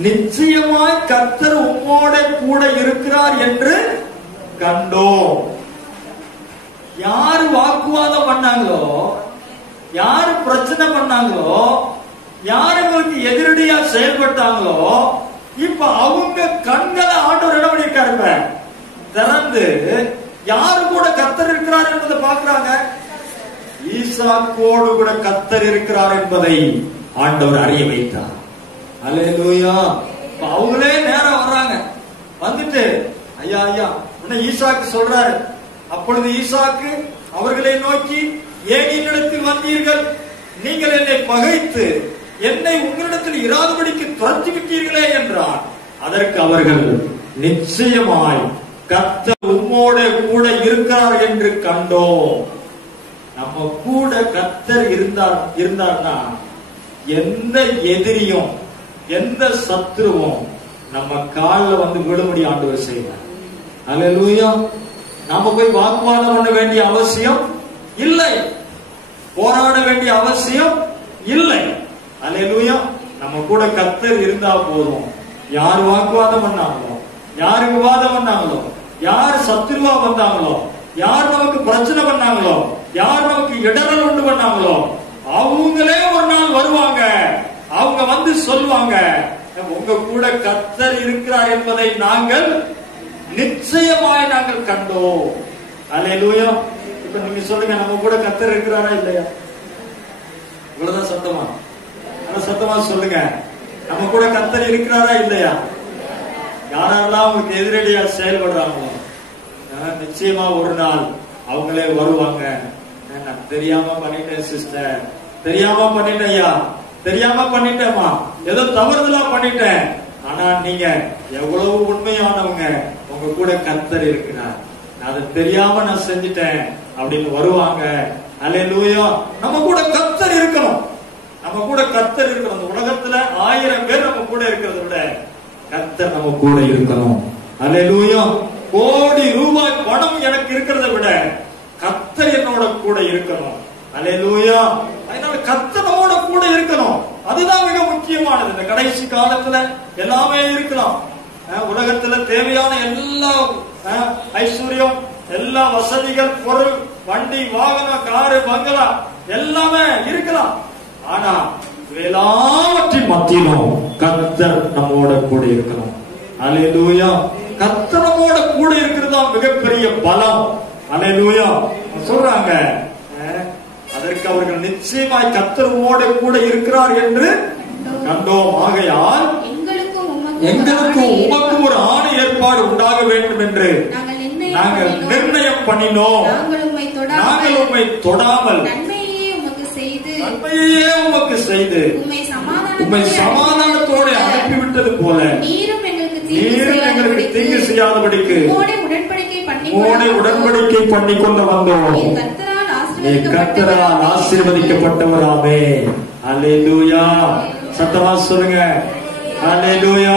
நிச்சயமாய் கர்த்தர் உம்மோடு கூட இருக்கிறார் என்று கண்டோம். யாரு வாக்குவாதம் பண்ணாங்களோ, யாரு பிரச்சனை பண்ணாங்களோ, யாருக்கு எதிரடியா செயல்பட்டாங்களோ, இப்ப அவங்க கண்களை ஆண்டவர் என்ன பண்ணிருக்காருங்க? திறந்து யாரு கூட கர்த்தர் இருக்கிறார் என்பதை பாக்குறாங்க. ஈசாக்கோடு கூட கர்த்தர் இருக்கிறார் என்பதை ஆண்டவர் அறிய வைத்தார். அல்லேலூயா. அவங்களே நேரம் வர்றாங்க. வந்துட்டு, ஐயா ஐயா உன்னை ஈசாக்கு சொல்றாரு. அப்பொழுது ஈசாக்கு அவர்களை நோக்கி, ஏன் என்னிடத்தில் வந்தீர்கள்? நீங்கள் என்னை பகைத்து என்னை உங்களிடத்தில் இராதபடிக்கு துரத்தி விட்டீர்களே என்றார். அதற்கு அவர்கள், நிச்சயமாய் கர்த்தர் உம்மோடு கூட இருக்கிறார் என்று கண்டோம். நம்ம கூட கர்த்தர் இருந்தார்னா எந்த எதிரியும் எந்த சத்துருவும் நம்ம காலில் வந்து விழும்படி ஆண்டவர் செய்வார். அல்லேலூயா. நாம போய் வாக்குவாதம் பண்ண வேண்டிய அவசியம் இல்லை, போராட வேண்டிய அவசியம் இல்லை. அல்லேலூயா. நம்ம கூட கர்த்தர் இருந்தா போதும். யார் வாக்குவாதம் பண்ணாங்களோ, யாரு விவாதம் பண்ணாங்களோ, யார் சத்துருவா வந்தாங்களோ, யார் நமக்கு பிரச்சனை பண்ணாங்களோ, யார் நமக்கு இடரல் உண்டு பண்ணாங்களோ, அவங்களே ஒரு நாள் வருவாங்க. அவங்க வந்து சொல்லுவாங்க, உங்க கூட கர்த்தர் இருக்கிறார் என்பதை நாங்கள் நிச்சயமாய் நாங்கள் கண்டோம். அல்லேலூயா. இப்ப நீங்க சொல்லுங்க, நம்ம கூட கர்த்தர் இருக்கிறாரா இல்லையா? இவ்வளவுதான் சத்தமா? சத்தமா சொல்லுங்க, நம்ம கூட கர்த்தர் இருக்கிறாரா இல்லையா? யாரெல்லாம் அவங்களுக்கு எதிரடியா செயல்படுறாங்களோ, நிச்சயமா ஒரு நாள் அவங்களே வருவாங்க. நான் தெரியாம பண்ணிட்டேன் சிஸ்டர், தெரியாம பண்ணிட்டேன் ஐயா, தெரியாம பண்ணிட்டேமா, ஏதோ தவறுதலா பண்ணிட்டேன். ஆனா நீங்க எவ்வளவு உண்மையானவங்க, உங்க கூட கர்த்தர் இருக்கிறார், நான் அதை தெரியாம நான் செஞ்சுட்டேன் அப்படின்னு வருவாங்க. அல்லேலூயா. நம்ம கூட கர்த்தர் இருக்கணும். நம்ம கூட கர்த்தர் இருக்கணும். அந்த உலகத்துல 1000 பேர் நம்ம கூட இருக்கிறத விட கர்த்தர் நம்ம கூட இருக்கணும். அல்லேலூயா. கோடி ரூபாய் பணம் எனக்கு இருக்கிறத விட கர்த்தர் என்னோட கூட இருக்கணும். அல்லேலூயா. அதனால கர்த்தரோட கூட இருக்கணும். அதுதான் மிக முக்கியமானது. இந்த கடைசி காலத்துல எல்லாமே இருக்கலாம். உலகத்துல தேவையான எல்லா ஐஸ்வர்யம், எல்லா வசதிகள், பொருள், வண்டி, வாகனம், காரு, பங்களா எல்லாமே இருக்கலாம். ஆனா எல்லாவற்றின் மத்தியிலும் கர்த்தர் நம்மோட கூட இருக்கணும். அல்லேலூயா. கர்த்தர் நம்மோட கூட இருக்கிறது மிகப்பெரிய பலம். அல்லேலூயா. சொல்றாங்க, அதற்கு அவர்கள் நிச்சயமாய் கர்த்தரோடு கூட இருக்கிறார் என்று கண்டோம். ஆகையால் எங்களுக்கும் உமக்கும் ஒரு ஆணை ஏற்பாடு உண்டாக வேண்டும் என்று நாங்கள் நிர்ணயம் பண்ணினோம். நாங்கள் உம்மை தொடாமல் நன்மையே உமக்கு செய்து உம்மை சமாதானத்தோடு அனுப்பிவிட்டது போல நீரும் எங்களுக்கு தீங்கு செய்யாதபடிக்கு உடன்படிக்கை பண்ணி கொண்டு வந்தோம். கர்த்தரால் ஆசீர்வதிக்கப்பட்டவராமே. அல்லேலூயா. சத்தமா சொல்லுங்க. அல்லேலூயா.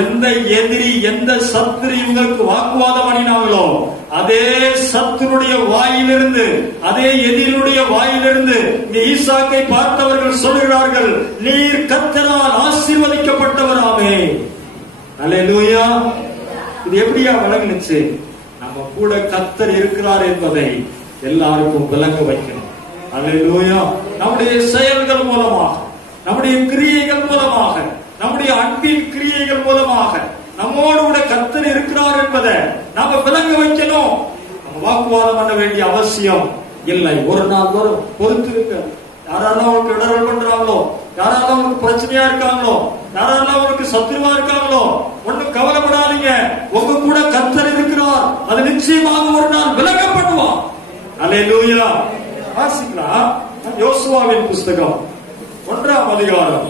எந்த எதிரி எந்த சத்துரு இவங்களுக்கு வாக்குவாதம் பண்ணினாங்களோ அதே சத்துருடைய வாயிலிருந்து அதே எதிரியுடைய வாயிலிருந்து இங்க ஈசாக்கை பார்த்தவர்கள் சொல்லுகிறார்கள், நீர் கர்த்தரால் ஆசீர்வதிக்கப்பட்டவராமே. அல்லேலூயா. இது எப்படியா விளங்குச்சு? நம்ம கூட கர்த்தர் இருக்கிறார் என்பதை எல்லாருக்கும் விளங்க வைக்கணும். அல்லேலூயா. நம்முடைய செயல்கள் மூலமாக, நம்முடைய கிரியைகள் மூலமாக, நம்முடைய அன்பின் கிரியைகள் மூலமாக நம்மோடு கூட கர்த்தர் இருக்கிறார் என்பதை நாம விளங்க வைக்கணும். நம்ம வாக்குவாதம் பண்ண வேண்டிய அவசியம் இல்லை. ஒரு நாள் வரும், பொறுத்திருக்க. யாரெல்லாம் உங்களுக்கு இடரல் பண்றாங்களோ, யாரெல்லாம் உங்களுக்கு பிரச்சனையா இருக்காங்களோ, யாரெல்லாம் உங்களுக்கு சத்துருவா இருக்காங்களோ, ஒண்ணும் கவலைப்படாதீங்க. உங்க கூட கர்த்தர் இருக்கிறார். அது நிச்சயமாக ஒரு நாள் விளங்கப்படுவான். அல்லேலூயா. வாசிக்கலாம். யோசுவாவின் புஸ்தகம் 1ஆம் அதிகாரம்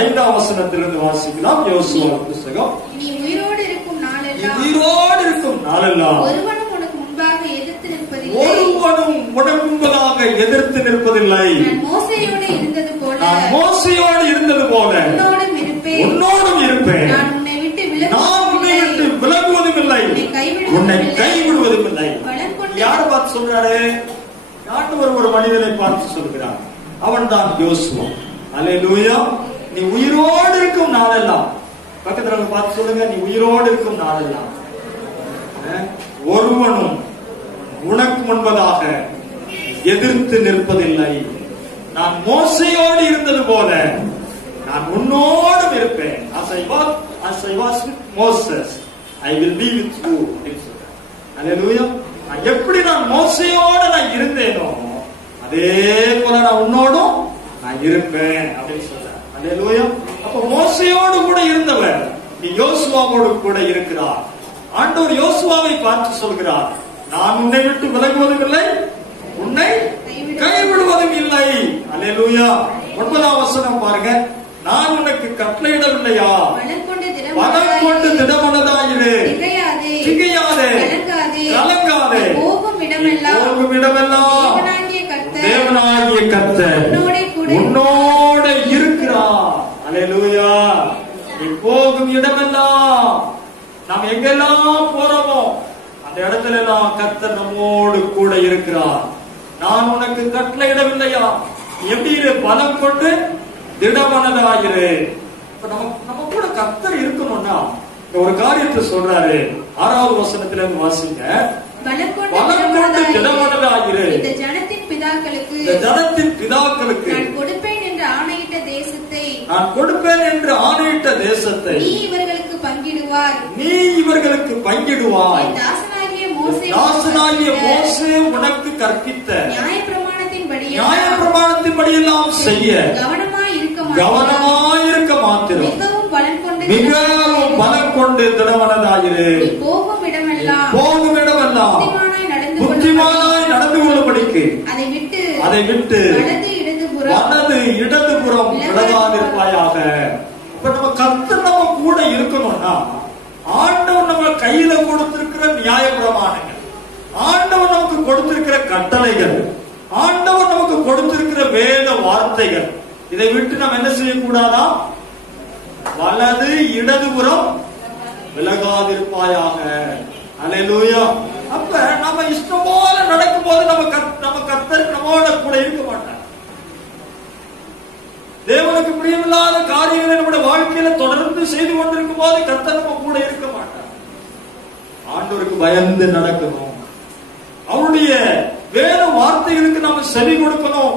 5ஆம் வசனத்திலிருந்து வாசிக்கலாம். யோசுவாவின் புஸ்தகம். நீ உயிரோடு இருக்கும் நாளெல்லாம் ஒருவனும் உனக்கு முன்பாக எதிர்த்து நிற்பதில்லை. நான் மோசேயோடு இருந்தது போல உன்னோடும் இருப்பேன். நான் உன்னை விட்டு விலகுவதும் இல்லை, உன்னை கைவிடுவதும் இல்லை. யாரை பார்த்து சொல்றாரு? ஆண்டவர் ஒரு மனிதனை பார்த்து சொல்கிறார். அவன் தான் யோசுவா. அல்லேலூயா. நீ உயிரோடு இருக்கும் நாளெல்லாம், பக்கத்துல பார்த்து சொல்லுங்க, நீ உயிரோடு இருக்கும் நாளெல்லாம் ஒருவனும் உனக்கு முன்பதாக எதிர்த்து நிற்பதில்லை. நான் மோசேயோடு இருந்தது போல நான் உன்னோடும் இருப்பேன். As I was with Moses, I will be with you. அல்லேலூயா. எப்படி நான் மோசேயோடு நான் இருந்தேனோ அதே போல நான் உன்னோடும் நான் இருப்பேன் அப்படின்னு சொல்றேன். அல்லேலூயா. அப்ப மோசேயோடு கூட இருந்தவர் நீ யோசுவாவோடு கூட இருக்கிறார். ஆண்டவர் யோசுவாவை பார்த்து சொல்கிறார், நான் உன்னை விட்டு விலகுவதும் இல்லை, உன்னை கைவிடுவதும் இல்லை. அல்லேலூயா. 9ஆம் வசனம் பாருங்க. நான் உனக்கு கட்டளையிடவில்லையா? பலம் கொண்டு திடமனதாயிரு, திகையாதே, கலங்காதே. போகும் இடமெல்லாம் தேவனாகிய கர்த்தர் உன்னோட இருக்கிறார். அல்லேலூயா. நீ போகும் இடமெல்லாம், நாம் எங்கெல்லாம் போறோமோ அந்த இடத்துல எல்லாம் கர்த்தர் நம்மோடு கூட இருக்கிறார். நான் உனக்கு கட்டளையிடவில்லையா? எப்படி இரு? பலம் கொண்டு திடமனதாயிரு. நம்ம கூட கர்த்தர் இருக்கணும்னா ஒரு காரியத்தை சொல்றாரு. 6ஆவது வசனத்துல இருந்து வாசிங்க. பலம் கொண்டு திடமனதாயிரு. இந்த ஜனத்தின் பிதாக்களுக்கு நான் கொடுப்பேன் என்று ஆணையிட்ட தேசத்தை நீ இவர்களுக்கு பங்கிடுவாய். தாசனாகிய மோசே உனக்கு கற்பித்த நியாயப்பிரமாணத்தின்படி எல்லாம் செய்ய கவனமாயிருக்க மாத்திரம் மிகவும் பலம் கொண்டு திடமனதாயிரு. போகும் இடமெல்லாம் புத்திமானாய் நடந்து கொள்ளும்படிக்கு அதை விட்டு வலது இடதுபுறம் விலகாதிருப்பாயாக. இப்ப நம்ம கர்த்தர் நம்ம கூட இருக்கணும்னா ஆண்டவர் நம்ம கையில கொடுத்திருக்கிற நியாயப்பிரமாணங்கள், ஆண்டவர் நமக்கு கொடுத்திருக்கிற கட்டளைகள், ஆண்டவர் நமக்கு கொடுத்திருக்கிற வேத வார்த்தைகள், இதை விட்டு நம்ம என்ன செய்யக்கூடாதா? வலது இடதுபுறம் விலகாதிருப்பாயாக. அல்லேலூயா. அப்ப நம்ம இஷ்டம் போல நடக்கும் போது நம்ம கர்த்தர் நம்மோட கூட இருக்க மாட்டார். தேவனுக்கு பிரியமில்லாத காரியங்களை நம்முடைய வாழ்க்கையில தொடர்ந்து செய்து கொண்டிருக்கும் போது கர்த்தர் நம்ம கூட இருக்க மாட்டார். ஆண்டவருக்கு பயந்து நடக்கணும். அவருடைய வேத வார்த்தைகளுக்கு நாம செவி கொடுக்கணும்.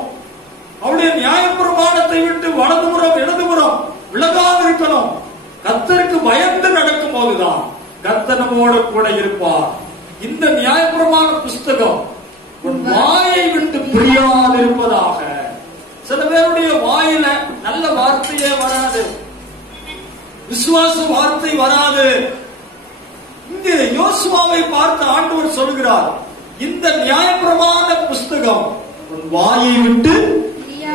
அவருடைய நியாயப்பிரமாணத்தை விட்டு வலதுபுறம் இடதுபுறம் விலகாது இருக்கணும். கர்த்தருக்கு பயந்து நடக்கும் போதுதான் கர்த்தர் நம்மோட கூட இருப்பார். இந்த நியாயப்பிரமாண புஸ்தகம் உன் வாயை விட்டு பிரியாது இருப்பதாக. வார்த்தையே வராது, விசுவாச வார்த்தை வராது. இங்கே யோசுவாவை பார்த்து ஆண்டவர் சொல்கிறார், இந்த நியாயப்பிரமாண புஸ்தகம் உன் வாயை விட்டு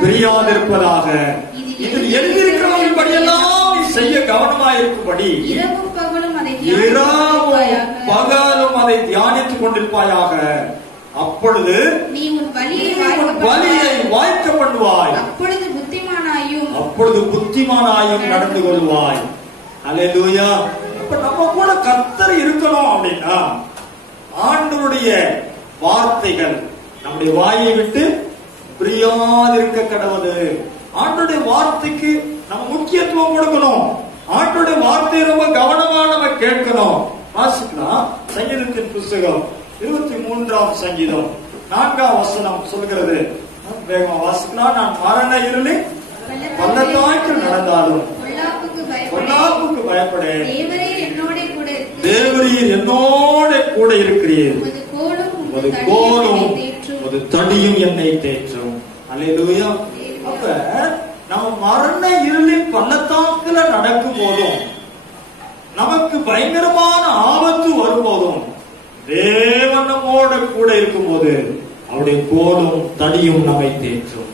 பிரியாதிருப்பதாக, இதில் எழுதியிருக்கிறபடியெல்லாம் நீ செய்ய கவனமாயிருக்கும்படி இரவும் பகலும் அதை தியானித்துக் கொண்டிருப்பாயாக. அப்பொழுது நீ உன் வழியை வாய்க்க பண்ணுவாய், அப்பொழுது புத்திமானாயும் நடந்து கொள்வாய். அல்லேலூயா. அப்ப நம்ம கூட கர்த்தர் இருக்கணும் அப்படின்னா ஆண்டவருடைய வார்த்தைகள் நம்முடைய வாயை விட்டு பிரியாதிருக்க கடவுது. ஆண்டவருடைய வார்த்தைக்கு நம்ம முக்கியத்துவம் கொடுக்கணும். ஆண்டவருடைய வார்த்தையை ரொம்ப கவனமா நம்ம கேட்கணும். வாசிக்கலாம். சங்கீதத்தின் புஸ்தகம் 23ஆம் சங்கீதம் 4ஆம் வசனம் சொல்கிறது. வேகமா வாசிக்கலாம். நான் மரண இருளில் பள்ளத்தாக்கில் நடந்தாலும் பொல்லாப்புக்கு பயப்படேன், தேவரீர் என்னோட கூட இருக்கிறீர், உமது கோலும் உமது தடியும் என்னை தேற்றும். அல்லேலூயா. அப்ப நம்ம மரண இருளின் பள்ளத்தாக்குல நடக்கும் போதும், நமக்கு பயங்கரமான ஆபத்து வரும்போதும், தேவன் நம்மோட கூட இருக்கும் போது அவருடைய கோலும் தடியும் நம்மை தேற்றும்.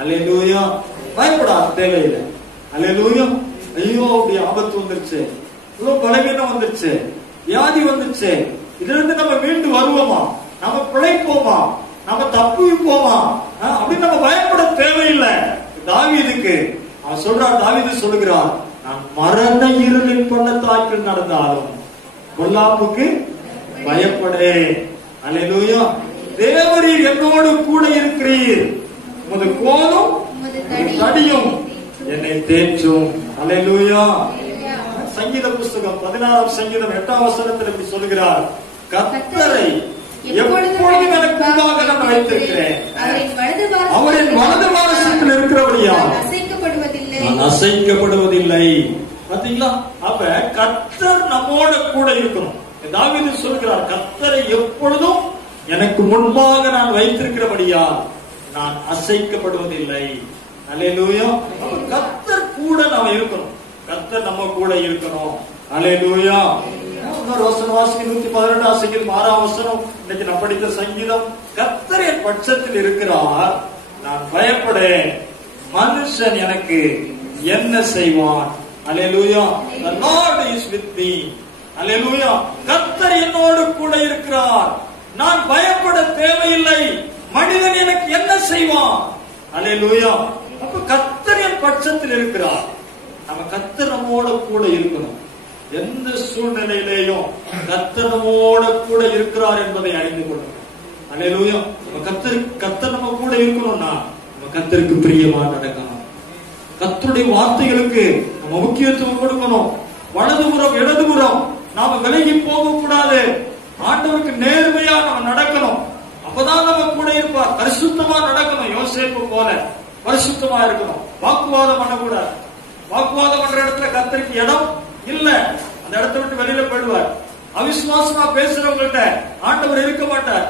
அல்லேலூயா. பயப்படாத தேவையில்லை. அல்லேலூயா. ஐயோ அப்படி ஆபத்து வந்துருச்சு, இவ்வளவு பலவீனம் வந்துருச்சு, வியாதி வந்துருச்சு, இதுல இருந்து நம்ம மீண்டு வருவோமா, நம்ம பிழைப்போமா, நம்ம தப்புவிப்போமா அப்படின்னு நம்ம பயப்பட தேவையில்லை. தாவீதுக்கு அவன் சொல்றார், தாவீது சொல்லுகிறார், நான் மரண இருளின் பள்ளத்தாக்கில் நடந்தாலும் பொல்லாப்புக்கு பயப்படேன். அல்லேலூயா. தேவரீர் என்னோடு கூட இருக்கிறீர், உமது கோலும் தடியும் என்னை தேற்றும். அல்லேலூயா. சங்கீத புஸ்தகம் 16ஆம் சங்கீதம் 8ஆம் வசனத்தில் இப்படி சொல்கிறார், கர்த்தரை எப்பொழுதும் எனக்கு முன்பாக நான் வைத்திருக்கிறேன், அவரின் வலது பாரசத்தில் இருக்கிறபடியா நான் அசைக்கப்படுவதில்லை. பாத்தீங்களா? அப்ப கர்த்தர் நம்மோட கூட இருக்கணும். தாவீது சொல்கிறார், கர்த்தரை எப்பொழுதும் எனக்கு முன்பாக நான் வைத்திருக்கிறபடியா நான் அசைக்கப்படுவதில்லை. அல்லேலூயா. கர்த்தர் கூட நாம இருக்கணும், கர்த்தர் நம்ம கூட இருக்கணும். அல்லேலூயா. இன்னொரு வசனம் வாசிக்க 112ஆம் சங்கீதம் 6ஆம் வசனம். இன்னைக்கு நான் படித்த சங்கீதம், கர்த்தர் என் பட்சத்தில் இருக்கிறார், நான் பயப்படேன், மனுஷன் எனக்கு என்ன செய்வான். அல்லேலூயா. The Lord is with me. அல்லேலூயா. கர்த்தர் என்னோடு கூட இருக்கிறார், நான் பயப்பட தேவையில்லை, மனிதன் எனக்கு என்ன செய்வான். அல்லேலூயா. அப்ப கர்த்தர் என் பட்சத்தில் இருக்கிறார். நம்ம கர்த்தர் நம்மோட கூட இருக்கணும். எந்த சூழ்நிலையிலேயும் கர்த்தர் நம்மோட கூட இருக்கிறார் என்பதை அறிந்து கொள்ளணும். அல்லேலூயா. நம்ம கர்த்தர் நம்ம கூட இருக்கணும்னா நம்ம கர்த்தருக்கு பிரியமா நடக்கணும். கர்த்தருடைய வார்த்தைகளுக்கு நம்ம முக்கியத்துவம் கொடுக்கணும். வலதுபுறம் இடதுபுறம் நாம விலகி போக கூடாது. ஆண்டவருக்கு நேர்மையா நம்ம நடக்கணும். அப்பதான் நம்ம கூட இருப்பார். பரிசுத்தமா நடக்கணும். யோசேப்பு போல பரிசுத்தமா இருக்கணும். வாக்குவாதம் பண்ணக்கூடாது. வாக்குவாதம் பண்ற இடத்துல கர்த்தருக்கு இடம் இல்ல. அந்த இடத்தை விட்டு வெளியில போயிடுவார். அவிசுவாசமா பேசுறவங்கள்ட்ட ஆண்டவர் இருக்க மாட்டார்.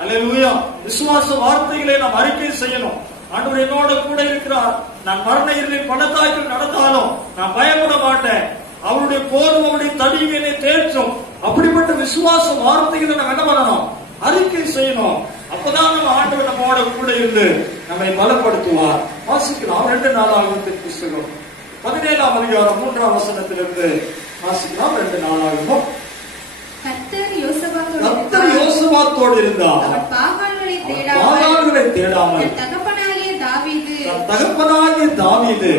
அல்லேலூயா. விசுவாச வார்த்தைகளை நாம் அறிக்கை செய்யணும். ஆண்டவர் என்னோட கூட இருக்கிறார், நான் மரண இருளின் பள்ளத்தாக்கில் நடந்தாலும் நான் பயப்பட மாட்டேன், அவருடைய போரும் அவருடைய தடியும் என்னை தேற்றும். அப்படிப்பட்ட விசுவாச வார்த்தைகளை நம்ம என்ன பண்ணணும்? அறிக்கை செய்யணும். அப்பதான் நம்ம ஆண்டவர் நம்மோட கூட இருந்து நம்மை பலப்படுத்துவார். வாசிக்கலாம். 2 நாளாகமத்தின் புஸ்தகம் 17ஆம் அதிகாரம் 3ஆம் வசனத்திலிருந்து வாசிக்கலாம். 2 நாளாகமம். கர்த்தர் யோசபாத்தோடு இருந்தார், பாகால்களை தேடாமல் தகப்பனாகிய தாவீது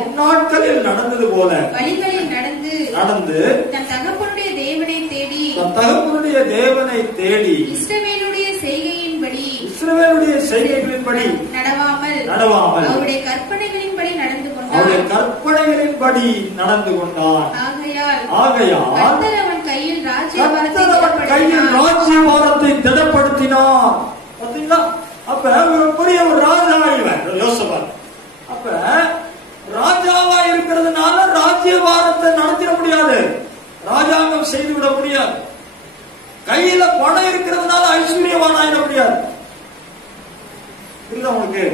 முன்னாட்களில் நடந்தது போல வழிகளில் நடந்து தன் தகப்பனுடைய தேவனை தேடி இஸ்ரவேலுடைய செய்கைகளின்படி நடவாமல் அவருடைய கற்பனைகளின்படி நடந்து கொண்டார். ஆகையால் கர்த்தர் அவன் கையில் ராஜ்யபாரத்தை திடப்படுத்தினார். பாத்தீங்களா? அப்ப பெரிய ஒரு ராஜாவா இவன் யோசபாத். அப்ப ராஜாவா இருக்கிறதுனால ராஜ்யபாரத்தை நடத்திட முடியாது, ராஜாங்கம் செய்துவிட முடியாது. கையில பணம் இருக்கிறதுனால ஐஸ்வர்யவான் ஆயிட முடியாது. புரியுதா உங்களுக்கு?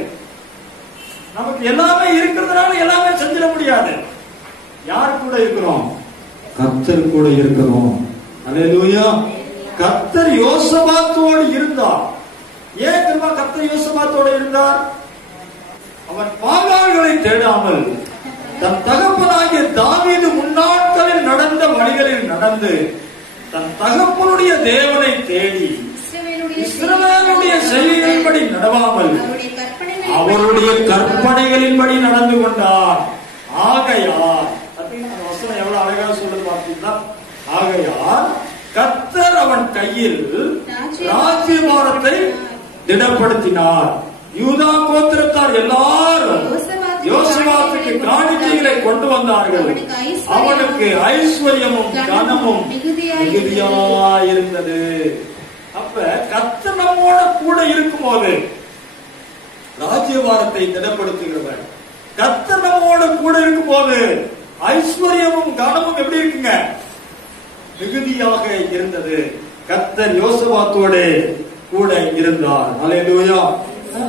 நமக்கு எல்லாமே இருக்கிறதுனால எல்லாமே செஞ்சிட முடியாது. யார் கூட இருக்கிறோம்? கர்த்தர் கூட இருக்கிறோம். அல்லேலூயா. கர்த்தர் யோசபாத்தோடு இருந்தார். ஏன் தெரியுமா கர்த்தர் யோசபாத்தோடு இருந்தார்? அவன் பாகால்களை தேடாமல் தன் தகப்பனாகிய தாவீது முன்னாட்களில் நடந்த வழிகளில் நடந்து தன் தகப்பனுடைய தேவனை தேடி இஸ்ரவேலுடைய செய்கைகளின்படி நடவாமல் அவருடைய கற்பனைகளின்படி நடந்து கொண்டார். ஆகையால் வசனம் எவ்வளவு அழகா சொல்றது பார்த்தீங்களா? ஆகையால் கர்த்தர் அவன் கையில் ராஜ்யபாரத்தை திடப்படுத்தினார். யூதா கோத்திரத்தார் எல்லாரும் யோசபாத்துக்கு காணிக்கைகளை கொண்டு வந்தார்கள். அவனுக்கு ஐஸ்வர்யமும் கனமும் மிகுதியாயிருந்தது. அப்ப கர்த்தர் நம்மோட கூட இருக்கும் போது ராஜ்யபாரத்தை திடப்படுத்துகிறவர், கர்த்தர் நம்மோட கூட இருக்கும் போது ஐஸ்வர்யமும் கனமும் எப்படி இருக்குங்க? மிகுதியாக இருந்தது. கர்த்தர் யோசபாத்தோட கூட இருந்தார். அல்லேலூயா.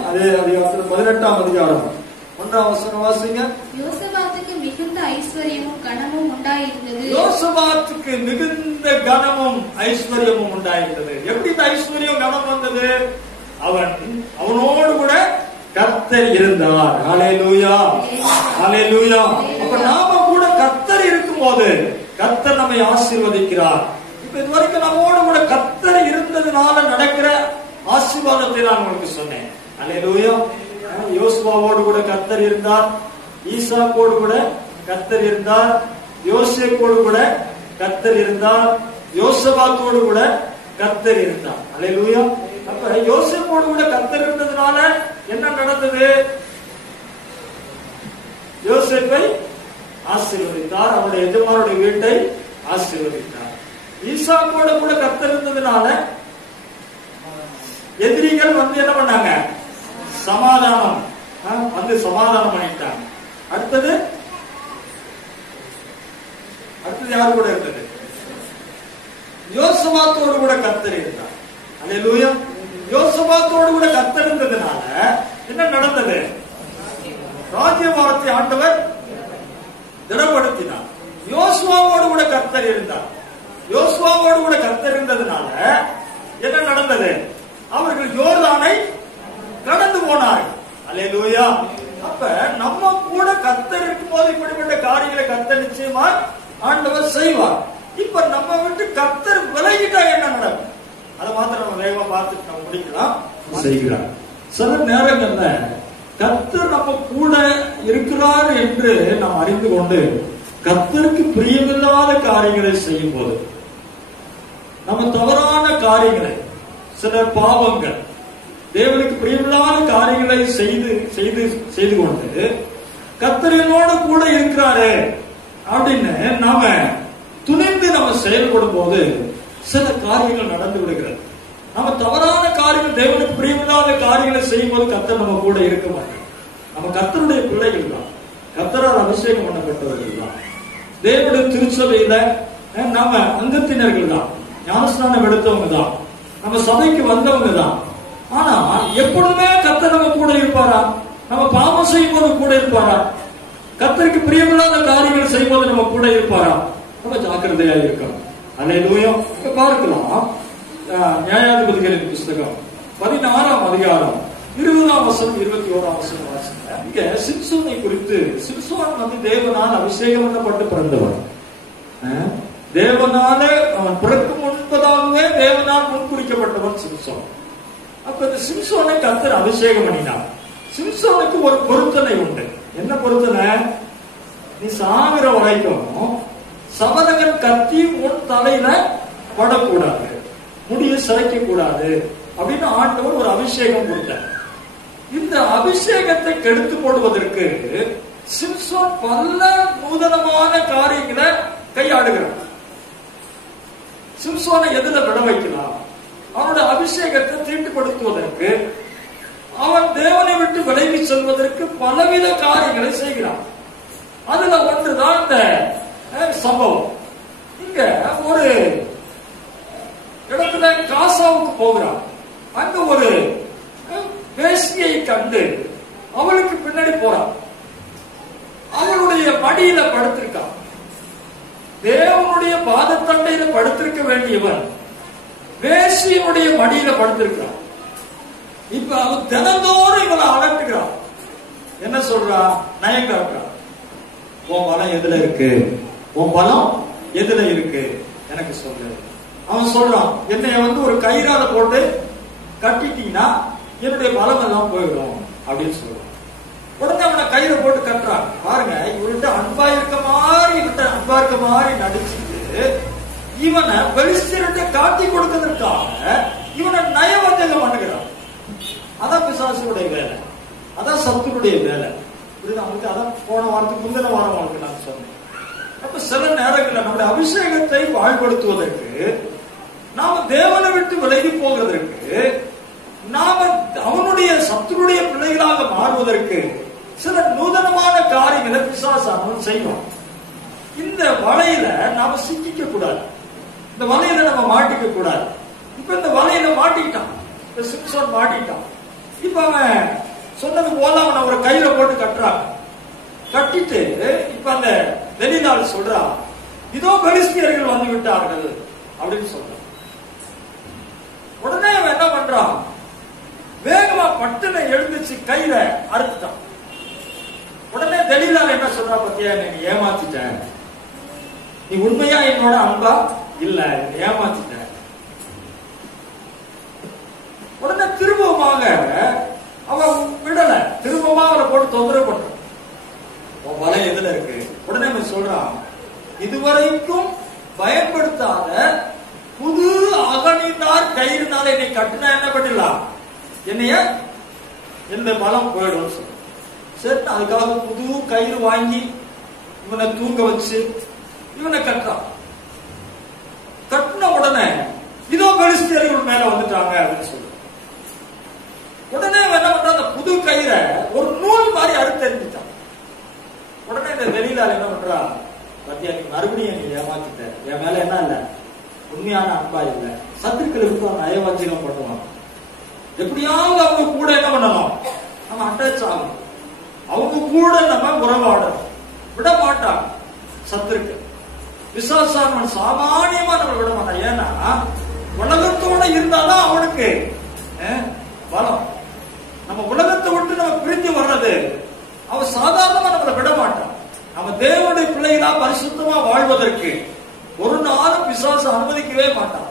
அதே அதிகாரம் 18ஆம் அதிகாரம் 1ஆம் வசனம் வாசிங்க. யோசபாத்துக்கு மிகுந்த ஐஸ்வர்யமும் கனமும் உண்டாயிருந்தது. யோசபாத்துக்கு மிகுந்த கனமும் ஐஸ்வர்யமும் உண்டாயிருந்தது. எப்படி இந்த ஐஸ்வர்யம் கனம் வந்தது? அவனோடு கூட கர்த்தர் இருந்தார். ஹல்லேலூயா, ஹல்லேலூயா. அப்ப நாம கூட கர்த்தர் இருக்கும் போது கர்த்தர் நம்மை ஆசீர்வதிக்கிறார். இப்ப இதுவரைக்கும் நம்மோடு கூட கர்த்தர் இருந்ததுனால நடக்கிற ஆசீர்வாதத்தை நான் உங்களுக்கு சொன்னேன். ஹல்லேலூயா. யோசுவாவோடு கூட கர்த்தர் இருந்தார், ஈசாக்கோடு கூட கர்த்தர் இருந்தார், யோசேப்போடு கூட கர்த்தர் இருந்தார், யோசபாத்தோடு கூட கர்த்தர் இருந்தார். ஹல்லேலூயா. அப்ப யோசேப்போடு கூட கர்த்தர் இருந்ததுனால என்ன நடந்தது? யோசேப்பை ஆசீர்வதித்தார், அவருடைய எஜமானுடைய வீட்டை ஆசீர்வதித்தார். ஈசாக்கோடு கூட கர்த்தர் இருந்ததுனால எதிரிகள் வந்து என்ன பண்ணாங்க? சமாதானம் வந்து சமாதானம் பண்ணிட்டாங்க. அடுத்தது யாரு கூட இருந்தது? யோசபாத்தோடு கூட கர்த்தர் இருந்தார். அல்லேலூயா. யோசபாத்தோடு கூட கர்த்தர் இருந்ததுனால என்ன நடந்தது? ராஜ்யபாரத்தை ஆண்டவர் திடப்படுத்தினார். யோசுவாவோடு கூட கர்த்தர் இருந்தார். யோசுவாவோடு கூட கர்த்தர் இருந்ததுனால என்ன நடந்தது? அவர்கள் யோர்தானை கடந்து போனார்கள். அல்லேலூயா. அப்ப நம்ம கூட கர்த்தர் இருக்கும்போது இப்படிப்பட்ட காரியங்களை கர்த்தர் நிச்சயமா ஆண்டவர் செய்வார். இப்ப நம்ம விட்டு கர்த்தர் விலகிட்டா என்ன நடக்கும்? அதை மாத்திரம் நம்ம வேகமா பார்த்துட்டு நம்ம முடிக்கலாம். செய்கிறார். சில நேரங்கள்ல கர்த்தர் நம்ம கூட இருக்கிறார் என்று நாம் அறிந்து கொண்டு கர்த்தருக்கு பிரியமில்லாத காரியங்களை செய்யும் போது, நம்ம தவறான காரியங்களை, சில பாவங்கள், தேவனுக்கு பிரியமில்லாத காரியங்களை செய்து கொண்டு கர்த்தரினோடு கூட இருக்கிறாரு அப்படின்னு நாம துணிந்து நம்ம செயல்படும் போது சில காரியங்கள் நடந்து விடுகிறது. நம்ம தவறான காரியங்கள், தேவனுக்கு பிரியமில்லாத காரியங்களை செய்யும் போது கர்த்தர் நம்ம கூட இருக்க மாட்டோம். நம்ம கர்த்தருடைய பிள்ளைகள் தான், கர்த்தரால் அபிஷேகம் பண்ணப்பட்டவர்கள் தான், தேவனுடைய திருச்சபையில நம்ம அங்கத்தினர்கள் தான், ஞானஸ்நானம் எடுத்தவங்க தான், நம்ம சபைக்கு வந்தவங்க தான். ஆனா எப்பொழுதுமே கர்த்தர் நம்ம கூட இருப்பாரா? நம்ம பாவம் செய்யும் போது கூட இருப்பாரா? கர்த்தருக்கு பிரியமில்லாத காரியங்கள் செய்யும் போது நம்ம கூட இருப்பாரா? ரொம்ப ஜாக்கிரதையா இருக்கணும். அல்லேலூயா. பார்க்கலாம், நியாயாதிபதிகளின் புஸ்தகம் 16ஆம் அதிகாரம் 20ஆம் வசனம் 21ஆம் வசனம் வாசிங்க. இங்க சிம்சோனை குறித்து, சிம்சோன் வந்து தேவனால் அபிஷேகம் பண்ணப்பட்டு பிறந்தவர். தேவனால அவன் பிறக்கும் முன்பதாகவே தேவனால் முன்குறிக்கப்பட்டவன் சிம்சோன். அப்ப இந்த சிம்சோனை கர்த்தர் அபிஷேகம் பண்ணினார். சிம்சோனுக்கு ஒரு பொருத்தனை உண்டு. என்ன பொருத்தனை? நீ சாகிற வரைக்கும் சமரகன் கத்தி உன் தலையில படக்கூடாது, முடிய சிறைக்க கூடாது அப்படின்னு ஆண்டவர் ஒரு அபிஷேகம் கொடுத்தார். இந்த அபிஷேகத்தை கெடுத்து போடுவதற்கு சிம்சோன் பல நூதனமான காரியங்களை கையாடுகிறான். சிம்சோனை எதுல விட வைக்கலாம்? அவனுடைய அபிஷேகத்தை தீட்டுப்படுத்துவதற்கு, அவன் தேவனை விட்டு விலகி செல்வதற்கு பலவித காரியங்களை செய்கிறான். அதுல ஒன்றுதான் இந்த சம்பவம். இங்க ஒரு இடத்துல காசாவுக்கு போகிறான். அங்க ஒரு வேசியை கண்டு அவளுக்கு பின்னாடி போறான். அவளுடைய மடியில படுத்திருக்கான். தேவனுடைய பாதத்தண்டையில படுத்திருக்க வேண்டியவன் வேசியனுடைய மடியில படுத்திருக்கான். இப்ப அவன் தினந்தோறும் இவளை அலட்டுகிறான். என்ன சொல்றா? நயம் காட்டுறான். உன் பலம் எதுல இருக்கு? உன் பலம் எதுல இருக்கு எனக்கு சொல்லு. அவன் சொல்றான், என்னைய ஒரு கயிறால போட்டு கட்டிட்டீங்கன்னா என்னுடைய பலம் எல்லாம் போயிடும் அப்படின்னு சொல்றான். உடனே அவனை கயிறை போட்டு கட்டுறான். பாருங்க, இவர்கிட்ட அன்பா இருக்க மாதிரி நடிச்சுட்டு இவனை பெலிஸ்தீனத்தை காட்டி கொடுக்கிறதுக்காக இவனை நயவஞ்சகம் பண்ணுகிறான். அதான் பிசாசுடைய வேலை, அதான் சத்துருடைய வேலை. அவங்களுக்கு அதான் போன வாரத்துக்கு முந்தின வாரம் அவங்களுக்கு நான் சொன்னேன். அப்ப சில நேரங்களில் நம்முடைய அபிஷேகத்தை வாழ்படுத்துவதற்கு, நாம தேவனை விட்டு விலகி போகிறதற்கு, நாம அவனுடைய சத்துருடைய பிள்ளைகளாக மாறுவதற்கு சில நூதனமான காரியங்களை பிசாசானவன் செய்வோம். இந்த வலையில நாம சிக்கிக்க கூடாது, இந்த வலையில நம்ம மாட்டிக்க கூடாது. இப்ப இந்த வலையில மாட்டிக்கிட்டான், சிம்சோன் மாட்டிக்கிட்டான். இப்ப அவன் சொன்னது போல அவன் ஒரு கையில போட்டு கட்டுறாங்க. கட்டிட்டு இப்ப அந்த தெலீலாள் சொல்றா, இதோ பெலிஸ்தியர்கள் வந்து விட்டார்கள் அப்படின்னு சொல்றான். உடனே அவன் என்ன பண்றான்? வேகமா பட்டனை எழுந்துச்சு கையில அறுத்துட்டான். உடனே தெலீலாள் என்ன சொல்றா? பத்தியா, நீ ஏமாத்திட்ட, நீ உண்மையா என்னோட அன்பா? இல்ல, ஏமாத்திட்ட. உடனே திரும்பமாக அவன் விடல, திரும்பமா அவனை போட்டு தொந்தரவு பண்றான். உன் பலம் எதுல இருக்கு? உடனே அவன் சொல்றான், இதுவரைக்கும் பயன்படுத்தாத புது அகனினார் கயிறுனால என்னை கட்டினா என்ன பண்ணிடலாம்? என்னைய என்னுடைய பலம் போயிடும் சொல்ற. சரி, அதுக்காக புது கயிறு வாங்கி இவனை தூங்க வச்சு இவனை கட்டுறான். கட்டின உடனே இதோ பெலிஸ்தியர்கள் மேல வந்துட்டாங்க அப்படின்னு சொல்லு. உடனே என்ன பண்றான்? அந்த புது கயிறை ஒரு நூல் மாதிரி அறுத்தறிஞ்சிட்டான். உடனே இந்த வெளியிலால் என்ன பண்றா? பத்தியா, நீ மறுபடியும் நீ ஏமாத்திட்ட, என் மேல என்ன இல்ல, உண்மையான அன்பா இல்ல. சத்துக்களுக்கு அவன் நயவஞ்சகம் பண்ணுவான். எப்படியாவது அவங்க கூட என்ன பண்ணணும்? நம்ம அட்டாச் ஆகணும், அவங்க கூட நம்ம உறவாடணும். விட மாட்டான் சத்துருக்கு. விசுவாசம் சாமானியமா நம்ம விட மாட்டான். ஏன்னா உலகத்தோட இருந்தாலும் அவனுக்கு பலம். நம்ம உலகத்தை விட்டு நம்ம பிரிஞ்சு வர்றது அவன் சாதாரணமா நம்மளை விட மாட்டான். நம்ம தேவனுடைய பிள்ளைகளா பரிசுத்தமா வாழ்வதற்கு ஒரு நாளும் பிசாசு அனுமதிக்கவே மாட்டான்.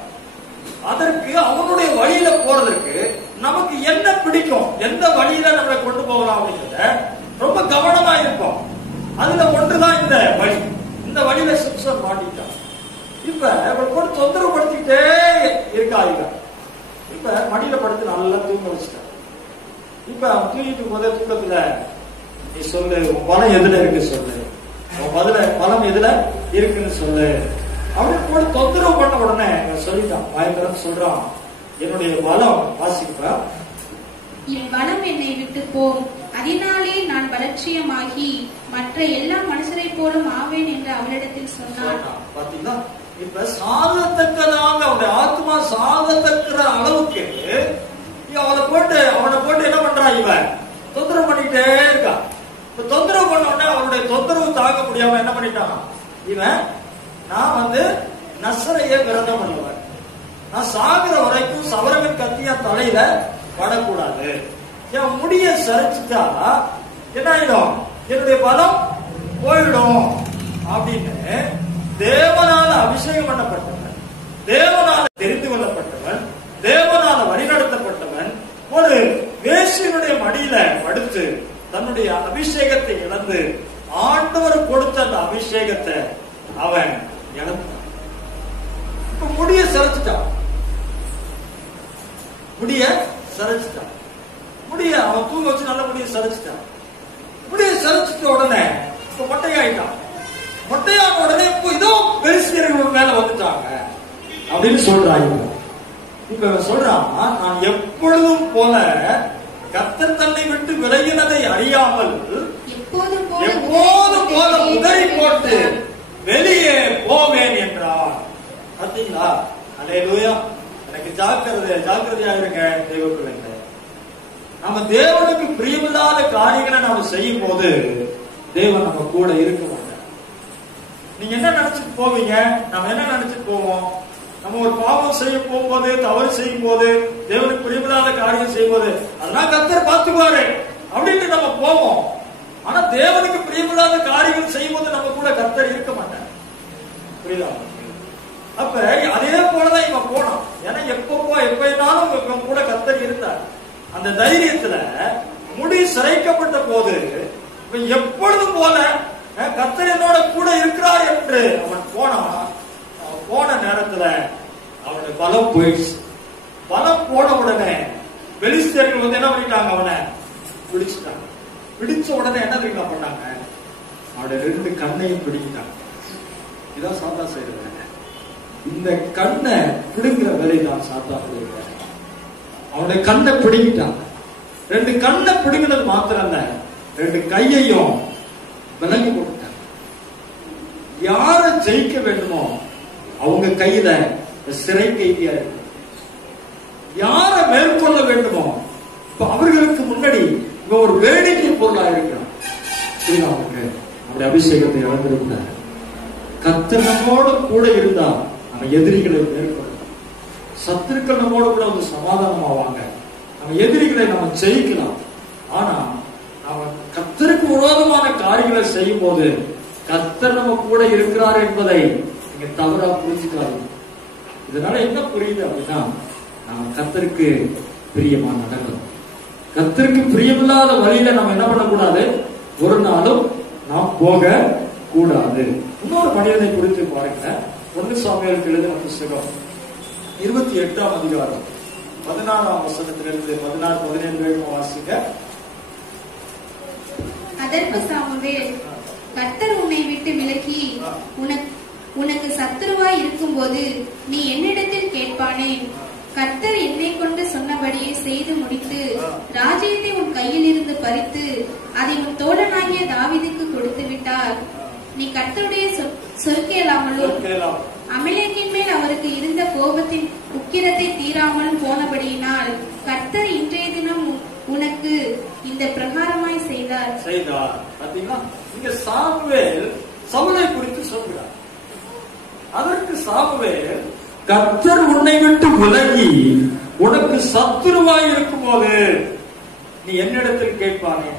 அதற்கு அவனுடைய வழியில போறதற்கு நமக்கு என்ன பிடிக்கும், எந்த வழியில நம்மளை கொண்டு போகலாம் அப்படிங்கிறத ரொம்ப கவனமா இருப்போம். அதுல ஒன்றுதான் இந்த வழி. இந்த வழியில சிம்சன் மாட்டிட்டான். இப்ப இவள் போட்டு தொந்தரவு படுத்திக்கிட்டே இருக்காங்க. இப்ப மடியில படுத்து நல்லா தூங்க வச்சுட்டான். இப்ப அவன் தூங்கிட்டு போதே தூக்கத்துல, நீ சொல்லு, உன் பலம் எதுல இருக்கு சொல்லு, உன் பலம் எதுல இருக்குன்னு சொல்லு அப்படின்னு போட்டு தொந்தரவு பண்ண உடனே சொல்லிட்டான். பயங்கரம் சொல்றான், என்னுடைய பலம் வாசிப்பா, என் பலம் என்னை விட்டு போம், அதனாலே நான் பலட்சியமாகி மற்ற எல்லா மனுஷரை போலும் ஆவேன் என்று அவளிடத்தில் சொன்னான். பாத்தீங்களா? இப்ப சாகத்தக்கதாக அவனுடைய ஆத்மா சாகத்தக்கிற அளவுக்கு அவனை போட்டு என்ன பண்றான்? இவன் தொந்தரவு பண்ணிட்டே இருக்கான். இப்ப தொந்தரவு பண்ண உடனே அவனுடைய தொந்தரவு தாங்க முடியாம என்ன பண்ணிட்டான்? இவன், நான் நசரைய விரதம் பண்ணுவேன், நான் சாகுற வரைக்கும் சவரகன் கத்தியா தலையில படக்கூடாது, என் முடிய சரிச்சுட்டா என்ன ஆயிடும், என்னுடைய பலம் போயிடும் அப்படின்னு தேவனால அபிஷேகம் பண்ணப்பட்டவன், தேவனால தெரிந்து கொள்ளப்பட்டவன், தேவனால வழிநடத்தப்பட்டவன் ஒரு வேசியனுடைய மடியில படுத்து தன்னுடைய அபிஷேகத்தை இழந்து ஆண்டவர் கொடுத்த அந்த அபிஷேகத்தை அவன் இழந்தான். இப்ப முடிய சிறைச்சிட்டான், முடிய அவன் தூங்க வச்சு நல்ல முடிய சிறைச்சிட்டான். முடிய சிறைச்சிட்ட உடனே இப்ப மொட்டையாயிட்டான். மொட்டையான உடனே இப்போ இதோ பெலிஸ்தியர்கள் மேல வந்துட்டாங்க அப்படின்னு சொல்றாங்க. இப்ப சொல்றான், நான் எப்பொழுதும் போல கர்த்தர் தன்னை விட்டு விலகினதை அறியாமல் எப்போதும் போல உதறி போட்டு வெளியே போவேன் என்றார். பார்த்தீங்களா? அல்லேலூயா. எனக்கு ஜாக்கிரதையா இருங்க தெய்வ பிள்ளைங்க. நம்ம தேவனுக்கு பிரியமில்லாத காரியங்களை நாம செய்யும் போது தேவன் நம்ம கூட இருக்க மாட்டார். நீங்க என்ன நினைச்சிட்டு போவீங்க? நம்ம என்ன நினைச்சிட்டு போவோம்? நம்ம ஒரு பாவம் செய்ய போகும்போது, தவறு செய்யும் போது, தேவனுக்கு பிரியமில்லாத காரியம் செய்யும் போது, அதெல்லாம் கர்த்தர் பார்த்துக்குவாரு அப்படின்னு நம்ம போவோம். ஆனா தேவனுக்கு பிரியமில்லாத காரியங்கள் செய்யும் போது நம்ம கூட கர்த்தர் இருக்க மாட்டார். புரியுதா? அப்ப அதே போலதான் இவன் போனான். ஏன்னா எப்பனாலும் இவன் கூட கர்த்தர் இருந்தார். அந்த தைரியத்துல முடி சிரைக்கப்பட்ட போது இவன் எப்பொழுதும் போல கர்த்தர் என்னோட கூட இருக்கிறார் என்று அவன் போனான். போன நேரத்துல அவனுடைய பலம் போயிடுச்சு. பலம் போன உடனே பெலிஸ்தியர்கள் வந்து என்ன பண்ணிட்டாங்க? அவனை பிடிச்சிட்டாங்க. பிடிச்ச உடனே என்ன தெரியுமா பண்ணாங்க? அவனுடைய 2 கண்ணையும் பிடிக்கிட்டாங்க. இதான் சாத்தா செய்யறது. இந்த கண்ணை பிடுங்குற வேலை தான் சாத்தா செய்யற. அவனுடைய கண்ணை பிடிக்கிட்டாங்க. 2 கண்ணை பிடுங்கினது மாத்திரம் இல்ல, 2 கையையும் விலகி போட்டாங்க. யார ஜெயிக்க வேண்டுமோ அவங்க கையில சிறை கைதியா இருக்கு. யார மேற்கொள்ள வேண்டுமோ இப்ப அவர்களுக்கு முன்னாடி இவ ஒரு வேடிக்கை பொருளா இருக்கிறான். அவருடைய அபிஷேகத்தை இழந்திருந்தார். கர்த்தர் நம்மோட கூட இருந்தா நம்ம எதிரிகளை மேற்கொள்ளலாம். சத்துருக்கள் நம்மோட கூட வந்து சமாதானம் ஆவாங்க. நம்ம எதிரிகளை நம்ம ஜெயிக்கலாம். ஆனா அவன் கர்த்தருக்கு விரோதமான காரியங்களை செய்யும் போது கர்த்தர் நம்ம கூட இருக்கிறார் என்பதை நீங்க தவறா புரிஞ்சுக்காது. இதனால என்ன புரியுது அப்படின்னா, நம்ம கர்த்தருக்கு பிரியமா நடக்கணும். கர்த்தருக்கு பிரியமில்லாத வழியில நம்ம என்ன பண்ணக்கூடாது? ஒரு நாளும் நாம் போக கூடாது. இன்னொரு மனிதனை குறித்து பாருங்க. 1 சாமுவேலுக்கு எழுதின புத்தகம் 28ஆம் அதிகாரம் 16ஆம் வசனத்திலிருந்து 16, 17 வாசிங்க. அதற்கு சாமுவேல், கர்த்தர் உன்னை விட்டு விலகி உனக்கு சத்துருவாய் இருக்கும் போது நீ என்னிடத்தில் கேட்பானேன்? கர்த்தர் என்னை கொண்டு சொன்னபடியே செய்து முடித்து ராஜ்யத்தை உன் கையில் இருந்து பறித்து அதை உன் தோழனாகிய தாவீதுக்கு கொடுத்து விட்டார். நீ கர்த்தருடைய சொற்கேளாமலும் அமலேக்கின் மேல் அவருக்கு இருந்த கோபத்தின் உக்கிரத்தை தீராமலும் போனபடியினால் கர்த்தர் இன்றைய தினம் உனக்கு இந்த பிரகாரமாய் செய்தார். பாத்தீங்களா? இங்க சாமுவேல் சவுலை குறித்து சொல்கிறார். அதற்கு சாமுவேல், கர்த்தர் உன்னை விட்டு விலகி உனக்கு சத்துருவாய் இருக்கும் போது நீ என்னிடத்தில் கேட்பானே?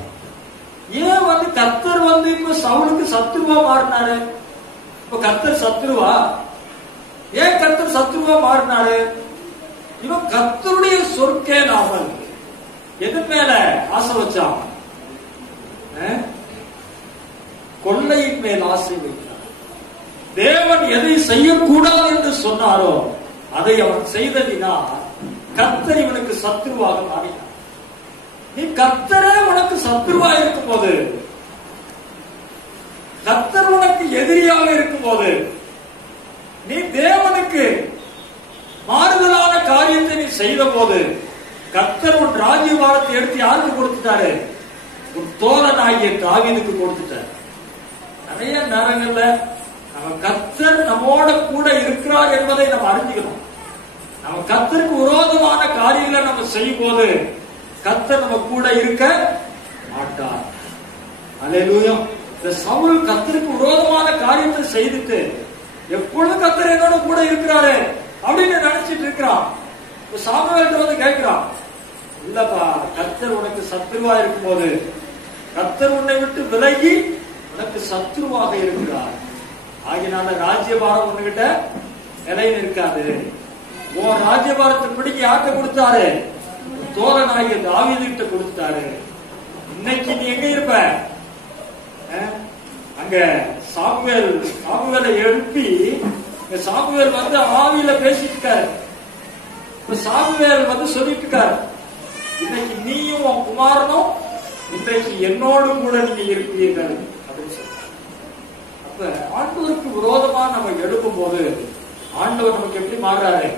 ஏன் வந்து கர்த்தர் வந்து இப்ப சவுலுக்கு சத்துருவா மாறினாரு? இப்ப கர்த்தர் சத்துருவா? ஏன் கர்த்தர் சத்துருவா மாறினாரு? இவன் கர்த்தருடைய சொற்கே நாமல் எது மேல ஆசை வச்சான்? கொள்ளையின் மேல் ஆசை வைத்தான். தேவன் எதை செய்யக்கூடாது என்று சொன்னாரோ அதை அவன் செய்ததினால் கர்த்தர் இவனுக்கு சத்துருவாக மாறினார். நீ கர்த்தரே உனக்கு சத்துருவா இருக்கும் போது, கர்த்தர் உனக்கு எதிரியாக இருக்கும் போது, நீ தேவனுக்கு மாறுதலான காரியத்தை நீ செய்த போது கர்த்தர் உன் ராஜ்யபாரத்தை எடுத்து யாருக்கு கொடுத்துட்டாரு? உன் தோழனாகிய தாவீதுக்கு கொடுத்துட்டாரு. நிறைய நேரங்கள்ல நம்ம கர்த்தர் நம்மோட கூட இருக்கிறார் என்பதை நம்ம அறிஞ்சுக்கணும். நம்ம கர்த்தருக்கு விரோதமான காரியங்களை நம்ம செய்யும் போது கர்த்தர் நம்ம கூட இருக்க மாட்டார். அல்லேலூயா. இந்த சவுல் கர்த்தருக்கு விரோதமான காரியத்தை செய்துட்டு எப்பொழுதும் கர்த்தர் என்னோட கூட இருக்கிறாரு அப்படின்னு நினைச்சிட்டு இருக்கிறான். சாமுவேல் வந்து கேட்கிறான், இல்லப்பா, கர்த்தர் உனக்கு சத்துருவா இருக்கும் போது கர்த்தர் உன்னை விட்டு விலகி உனக்கு சத்துருவாக இருக்கிறார். ஆகினால ராஜ்யபாரம் உன்கிட்ட நிலையில் இருக்காது. உன் ராஜ்யபாரத்தை பிடிக்க யார்கிட்ட கொடுத்தாரு? தோழனாகிய தாவீது கிட்ட கொடுத்தாரு. இன்னைக்கு நீ எங்க இருப்ப? அங்க சாமுவேலை எழுப்பி சாமுவேல் வந்து ஆவியில பேசிட்டு இருக்காரு. சாமுவேல் வந்து சொல்லிட்டு இருக்காரு, இன்னைக்கு நீயும் உன் குமாரனும் இன்றைக்கு என்னோடு கூட நீங்க இருப்பீர்கள் அப்படின்னு சொல்ற. அப்ப ஆண்டவருக்கு விரோதமா நம்ம எழுப்பும் போது ஆண்டவர் நமக்கு எப்படி மாறுறாரு?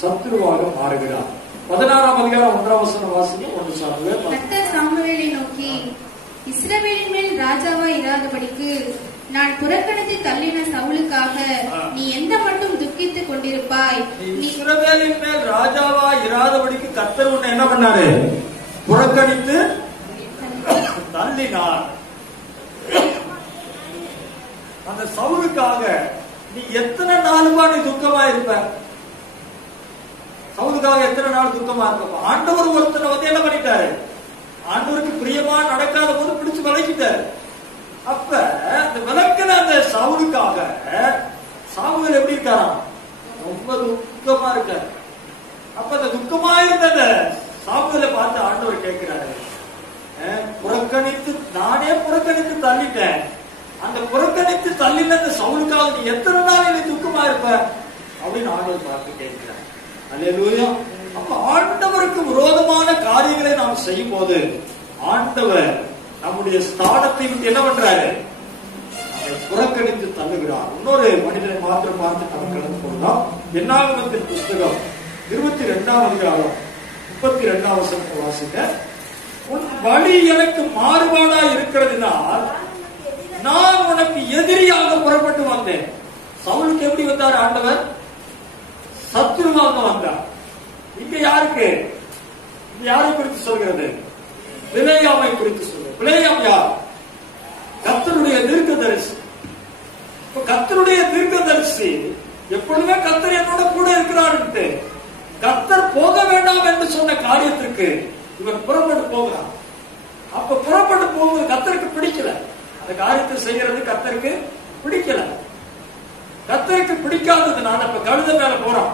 சத்துருவாக மாறுகிறார். 16ஆம் அதிகாரம் 1ஆம் வசனம் வாசிங்க. 1 சாமுவேல். கர்த்தர் சாமுவேலை நோக்கி, இஸ்ரவேலின் மேல் ராஜாவா இராதபடிக்கு நான் புறக்கணித்து தள்ளின சவுலுக்காக நீ எந்த மட்டும் துக்கித்துக் கொண்டிருப்பாய்? இஸ்ரவேலின் மேல் ராஜாவா இராதபடிக்கு கர்த்தர் உன்னை என்ன பண்ணாரு? புறக்கணித்து தள்ளினார். அந்த சவுலுக்காக நீ எத்தனை நாளுமா நீ துக்கமா இருப்ப? சவுலுக்காக எத்தனை நாள் துக்கமா இருப்ப? ஆண்டவர் ஒருத்தனை வந்து என்ன பண்ணிட்டாரு? ஆண்டவருக்கு பிரியமா நடக்காத போது பிடிச்சு விளக்கிட்டாரு. அப்ப அந்த விளக்குன அந்த சவுலுக்காக சாமுவேல் எப்படி இருக்காராம்? ரொம்ப துக்கமா இருக்காரு. அப்ப அந்த துக்கமா இருந்த சாமுவேலை பார்த்து ஆண்டவர் கேட்கிறாரு, புறக்கணித்து நானே புறக்கணித்து தள்ளிட்டேன், அந்த புறக்கணித்து தள்ளின அந்த சவுலுக்காக நீ எத்தனை நாள் நீ துக்கமா இருப்ப அப்படின்னு ஆண்டவர் பார்த்து கேட்கிறார். அல்லேலூயா. அப்ப ஆண்டவருக்கு விரோதமான காரியங்களை நாம் செய்யும் போது ஆண்டவர் நம்முடைய ஸ்தானத்தை விட்டு என்ன பண்றாரு? நம்மை புறக்கணித்து தள்ளுகிறார். இன்னொரு மனிதனை மாத்திரம் பார்த்து நம்ம கடந்து போகலாம். என்னாகமத்தின் புஸ்தகம் 22ஆம் அதிகாரம் 32ஆம் வசனத்தை வாசிக்க, உன் வழி எனக்கு மாறுபாடா இருக்கிறதுனால் நான் உனக்கு எதிரியாக புறப்பட்டு வந்தேன். சவுலுக்கு எப்படி வந்தார் ஆண்டவர்? சத்துருவாக வந்தார். இங்க யாருக்கு? யாரை குறித்து சொல்கிறது? பிலேயாமை குறித்து சொல்கிறது. பிலேயாம் யார்? கர்த்தருடைய தீர்க்கதரிசி. கர்த்தருடைய தீர்க்கதரிசி எப்பொழுதுமே கர்த்தர் என்னோட கூட இருக்கிறார். கர்த்தர் போக வேண்டாம் என்று சொன்ன காரியத்திற்கு இவன் புறப்பட்டு போகிறான். அப்ப புறப்பட்டு போவது கர்த்தருக்கு பிடிக்கல. அந்த காரியத்தை செய்யறது கர்த்தருக்கு பிடிக்கல. கர்த்தருக்கு பிடிக்காததுனால இப்ப கழுதை மேல போறான்.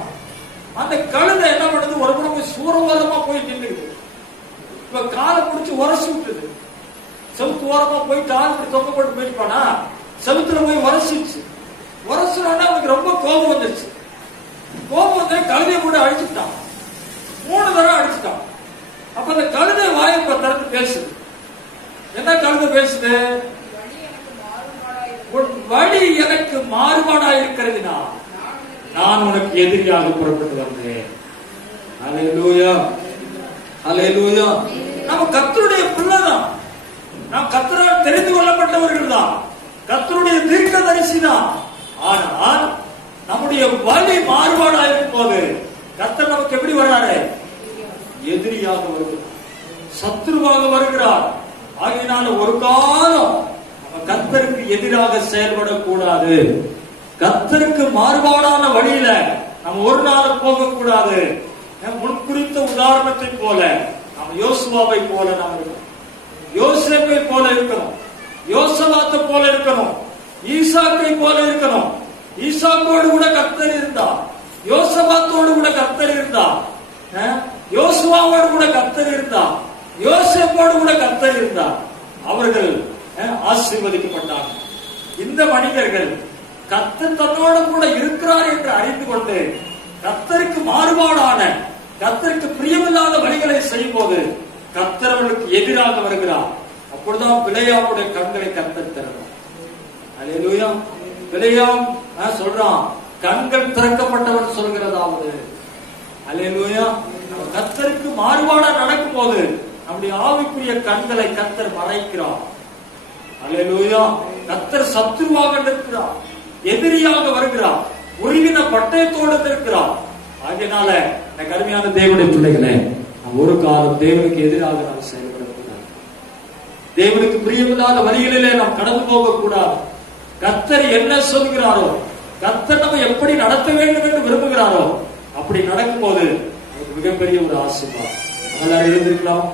அந்த கழுதை என்ன பண்ணுது? ஒரு புறம் சூரவாதமா போய் நின்றுது. இப்ப காலை பிடிச்சி உரசி விட்டுது. செவுத்து ஓரமா போய் கால் இப்படி தொங்க போட்டு போயிருப்பானா, செவுத்துல போய் உரசிச்சு. உரசுனா அவனுக்கு ரொம்ப கோபம் வந்துருச்சு. கோபம் வந்து கழுதையை கூட அழிச்சுட்டான். 3 தடவை அடிச்சுட்டான். அப்ப அந்த கழுதை வாயை திறந்து பேசுது. என்ன கழுதை பேசுது? உன் வழி எனக்கு மாறுபாடா இருக்கிறதுனா நான் உனக்கு எதிரியாக புறப்பட்டு வந்தேன். அல்லேலூயா, அல்லேலூயா. நம்ம கர்த்தருடைய பிள்ளைதான். நாம் கர்த்தரால் தெரிந்து கொள்ளப்பட்டவர்கள் தான். கர்த்தருடைய தீர்க்கதரிசி தான். ஆனால் நம்முடைய வழி மாறுபாடா இருக்கும் போது கர்த்தர் நமக்கு எப்படி வர்றாரு? எதிரியாக வருகிறார், சத்துருவாக வருகிறார். ஆகையினால ஒரு காலம் நம்ம கர்த்தருக்கு எதிராக செயல்படக்கூடாது. கர்த்தருக்கு மாறுபாடான வழியில நம்ம ஒரு நாள் போகக்கூடாது. முன்குறித்த உதாரணத்தை போல நாம் யோசுவாவை போல நாம் இருக்கணும், யோசேப்பை போல இருக்கணும், யோசபாத்தை போல இருக்கணும், ஈசாக்கை போல இருக்கணும். ஈசாக்கோடு கூட கர்த்தர் இருந்தார், யோசபாத்தோடு கூட கர்த்தர் இருந்தார், யோசுவாவோடு கூட கர்த்தர் இருந்தார், யோசேப்போடு கூட கர்த்தர் இருந்தார். அவர்கள் ஆசீர்வதிக்கப்பட்டார்கள். இந்த மனிதர்கள் கர்த்தர் தன்னோடு கூட இருக்கிறார் என்று அறிந்து கொண்டு கர்த்தருக்கு மாறுபாடான, கர்த்தருக்கு பிரியமில்லாத வழிகளை செய்யும் போது கர்த்தர் அவர்களுக்கு எதிராக வருகிறார். அப்பொழுதுதான் பிலேயாமுடைய கண்களை கர்த்தர் திறந்தார். அல்லேலூயா. பிலேயாம் சொல்றான், கண்கள் திறக்கப்பட்டவன் சொல்கிறதாவது. அல்லேலூயா. நம்ம கர்த்தருக்கு மாறுபாடா நடக்கும் போது நம்முடைய ஆவிக்குரிய கண்களை கர்த்தர் மறைக்கிறார். அல்லேலூயா. கர்த்தர் சத்துருவாக நிற்கிறார், எதிரியாக வருகிறார், உருவின பட்டயத்தோடு இருக்கிறார். ஆகையினால எனக்கு அருமையான தேவனுடைய பிள்ளைகளே, நாம் ஒரு காலம் தேவனுக்கு எதிராக நாம் செயல்படக்கூடாது. தேவனுக்கு பிரியமில்லாத வழிகளிலே நாம் கடந்து போகக்கூடாது. கர்த்தர் என்ன சொல்கிறாரோ, கர்த்தர் நம்ம எப்படி நடத்த வேண்டும் என்று விரும்புகிறாரோ அப்படி நடக்கும் போது மிகப்பெரிய ஒரு ஆசீர்வாதம். எல்லாரும் எழுந்திருக்கலாம்,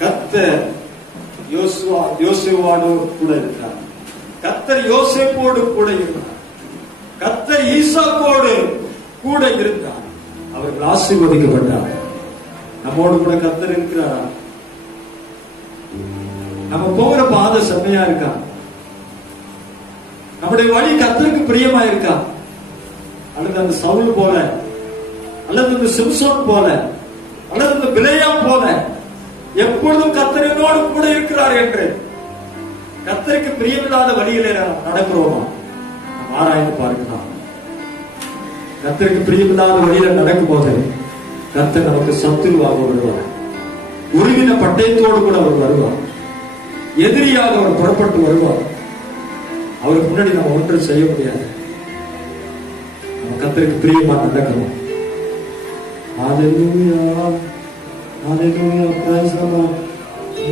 கர்த்தர் யோசேப்போடு கூட இருக்கிறார், கர்த்தர் யோசேப்போடு கூட இருக்கிறார், கர்த்தர் ஈசாக்கோடு கூட இருந்தார். அவர்கள் ஆசீர்வதிக்கப்பட்டார். நம்மோடு கூட கர்த்தர் இருக்கிறாரா? நம்ம போகிற பாதை செம்மையா இருக்கா? நம்முடைய வழி கர்த்தருக்கு பிரியமா இருக்கா? அல்லது அந்த சவுல் போல, அல்லது அந்த சிம்சோன் போல, அல்லது அந்த பிலேயாம் போல எப்பொழுதும் கர்த்தரோடு கூட இருக்கிறார் என்று கர்த்தருக்கு பிரியமில்லாத வழியிலே நடக்கிறோமா? நாம் ஆராய்ந்து பார்க்கலாம். கர்த்தருக்கு பிரியமில்லாத வழியில நடக்கும் போது கர்த்தர் நமக்கு சத்துருவாக வருவார், உருவின பட்டயத்தோடு கூட அவர் வருவார், எதிரியாக அவர் புறப்பட்டு வருவார். அவருக்கு முன்னாடி நம்ம ஒன்றும் செய்ய முடியாது. கர்த்தருக்கு பிரியமா நடக்கணும். ஹalleluya ஹalleluya praise the Lord.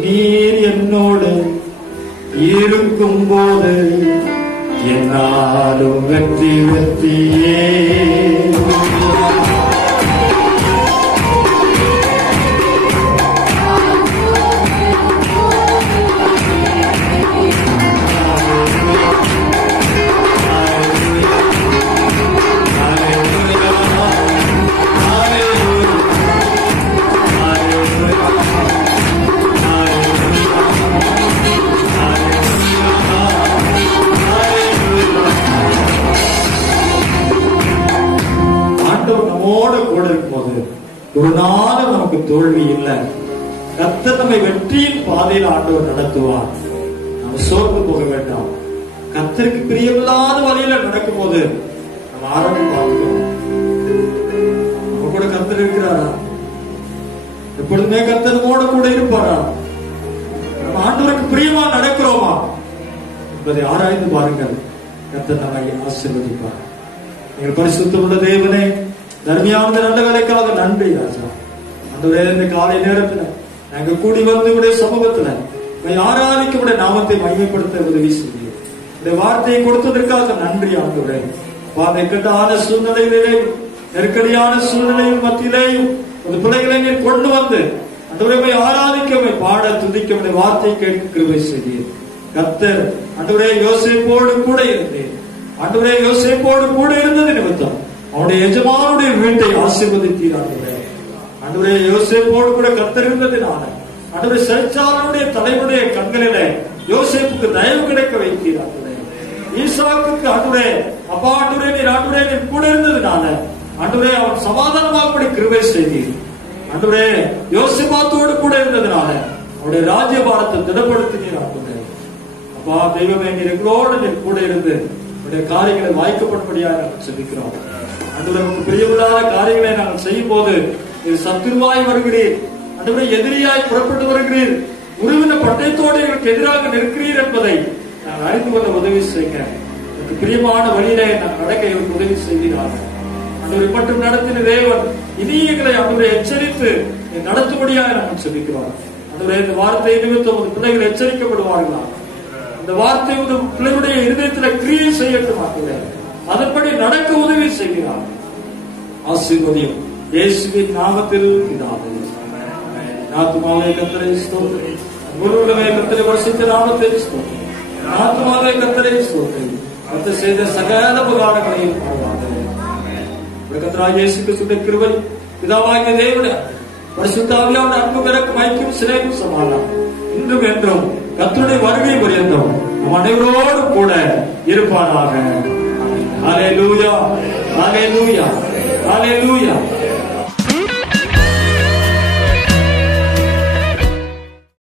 நீர் என்னோடு இருக்கும்போது என்னாலும் வெற்றி வெற்றியே. கூட இருக்கும்போது ஒரு நாளும் நமக்கு தோல்வி இல்லை. கர்த்தர் நம்மை வெற்றியின் பாதையில் ஆண்டவர் நடத்துவார். நம்ம சோர்ந்து போக வேண்டாம். கர்த்தருக்கு பிரியமில்லாத வழியில நடக்கும் போது நம்ம ஆரம்பம் பார்த்துக்கணும். நம்ம கூட கர்த்தர் இருக்கிறாரா? எப்பொழுதுமே கர்த்தரோட கூட இருப்பாரா? நம்ம ஆண்டவருக்கு பிரியமா நடக்கிறோமா என்பதை ஆராய்ந்து பாருங்கள். கர்த்தர் நம்மை ஆசீர்வதிப்பார். எங்கள் பரிசுத்தமுள்ள தேவனே, தர்மியான நல்ல வேலைக்காக நன்றி ராஜா. அந்த காலை நேரத்துல நாங்க கூடி வந்து உடைய சமூகத்துல ஆராதிக்க உடைய நாமத்தை மையப்படுத்த உதவி செய்யும். இந்த வார்த்தையை கொடுத்ததற்காக நன்றி ஆண்டவரே. இக்கட்டான சூழ்நிலையிலேயும் நெருக்கடியான சூழ்நிலையும் மத்தியிலேயும் அந்த பிள்ளைகளை நீர் கொண்டு வந்து அந்த ஆராதிக்க பாட துதிக்க உடைய வார்த்தையை கேட்க கிருபை செய்யும். கர்த்தர் ஆண்டவரே யோசேப்போடு கூட இருந்தேன். ஆண்டவரே யோசேப்போடு கூட இருந்தது நிமித்தம் அவனுடைய எஜமானுடைய வீட்டை ஆசீர்வதித்தீர். ஆண்டவரே யோசேப்போடு கூட கர்த்தர் இருந்ததினால ஆண்டவரே சிறைச்சாலையுடைய தலைவனுடைய கண்களிலே யோசேப்புக்கு தயவு கிடைக்க வைத்தீர். ஆண்டவரே ஈசாக்குக்கு ஆண்டவரே அப்பா ஆண்டவரே நீர் கூட இருந்ததினால ஆண்டவரே அவன் சமாதானமாகப்படி கிருபை செய்தீர். ஆண்டவரே யோசேப்பாத்தோடு கூட இருந்ததினால அவருடைய ராஜ்யபாரத்தை திடப்படுத்தினீர். ஆண்டவரே அப்பா தெய்வமே, நீர் எங்களோடு நீர் கூட இருந்து உடைய காரியங்களை வாய்க்கப்படும்படியாக நாங்கள் செபிக்கிறோம். ஆண்டவருக்கு பிரியமில்லாத காரியங்களை நாங்கள் செய்யும் போது சத்துருவாய் வருகிறீர். ஆண்டவரே எதிரியாய் புறப்பட்டு வருகிறீர். உருவின பட்டயத்தோடு எங்களுக்கு எதிராக நிற்கிறீர் என்பதை நாங்கள் அறிந்து கொள்ள உதவி செய்கிறேன். எனக்கு பிரியமான வழியிலே நான் நடக்க எங்களுக்கு உதவி செய்கிறார்கள். ஆண்டவரை மட்டும் நடத்தின தேவன் இனி எங்களை ஆண்டவரை எச்சரித்து நடத்தும்படியாக நாங்கள் செபிக்கிறோம். ஆண்டவரே இந்த வார்த்தையை நிமித்தம் ஒரு பிள்ளைகள் எச்சரிக்கப்படுவார்களா? இந்த வார்த்தை ஒரு பிள்ளைகளுடைய இருதயத்தில் கிரியை செய்யட்டும். ஆண்டவரே அதன்படி நடக்க உதவி செய்கிறார். ஆசீர்வதியும் இயேசுவின் நாமத்தில் பிதாவே. ஆத்துமாவே கர்த்தரை ஸ்தோத்திரி. முழுவதுமே கர்த்தரை பரிசுத்த நாமத்தை ஸ்தோத்திரி. ஆத்துமாவே கர்த்தரை ஸ்தோத்திரி. கர்த்தர் செய்த சகல உபகாரங்களையும் பாராட்டுகிறேன். கர்த்தராகிய இயேசு கிறிஸ்துவின் கிருபை, பிதாவாகிய தேவனுடைய பரிசுத்த ஆவியானவருடைய அன்பும் இரக்கமும் ஐக்கியமும் சிநேகமும் சமாதானம் இன்றும் என்றும் கர்த்தருடைய வருகை பரியந்தம் நம் அனைவரோடு கூட இருப்பானாக. Hallelujah. Hallelujah. Hallelujah.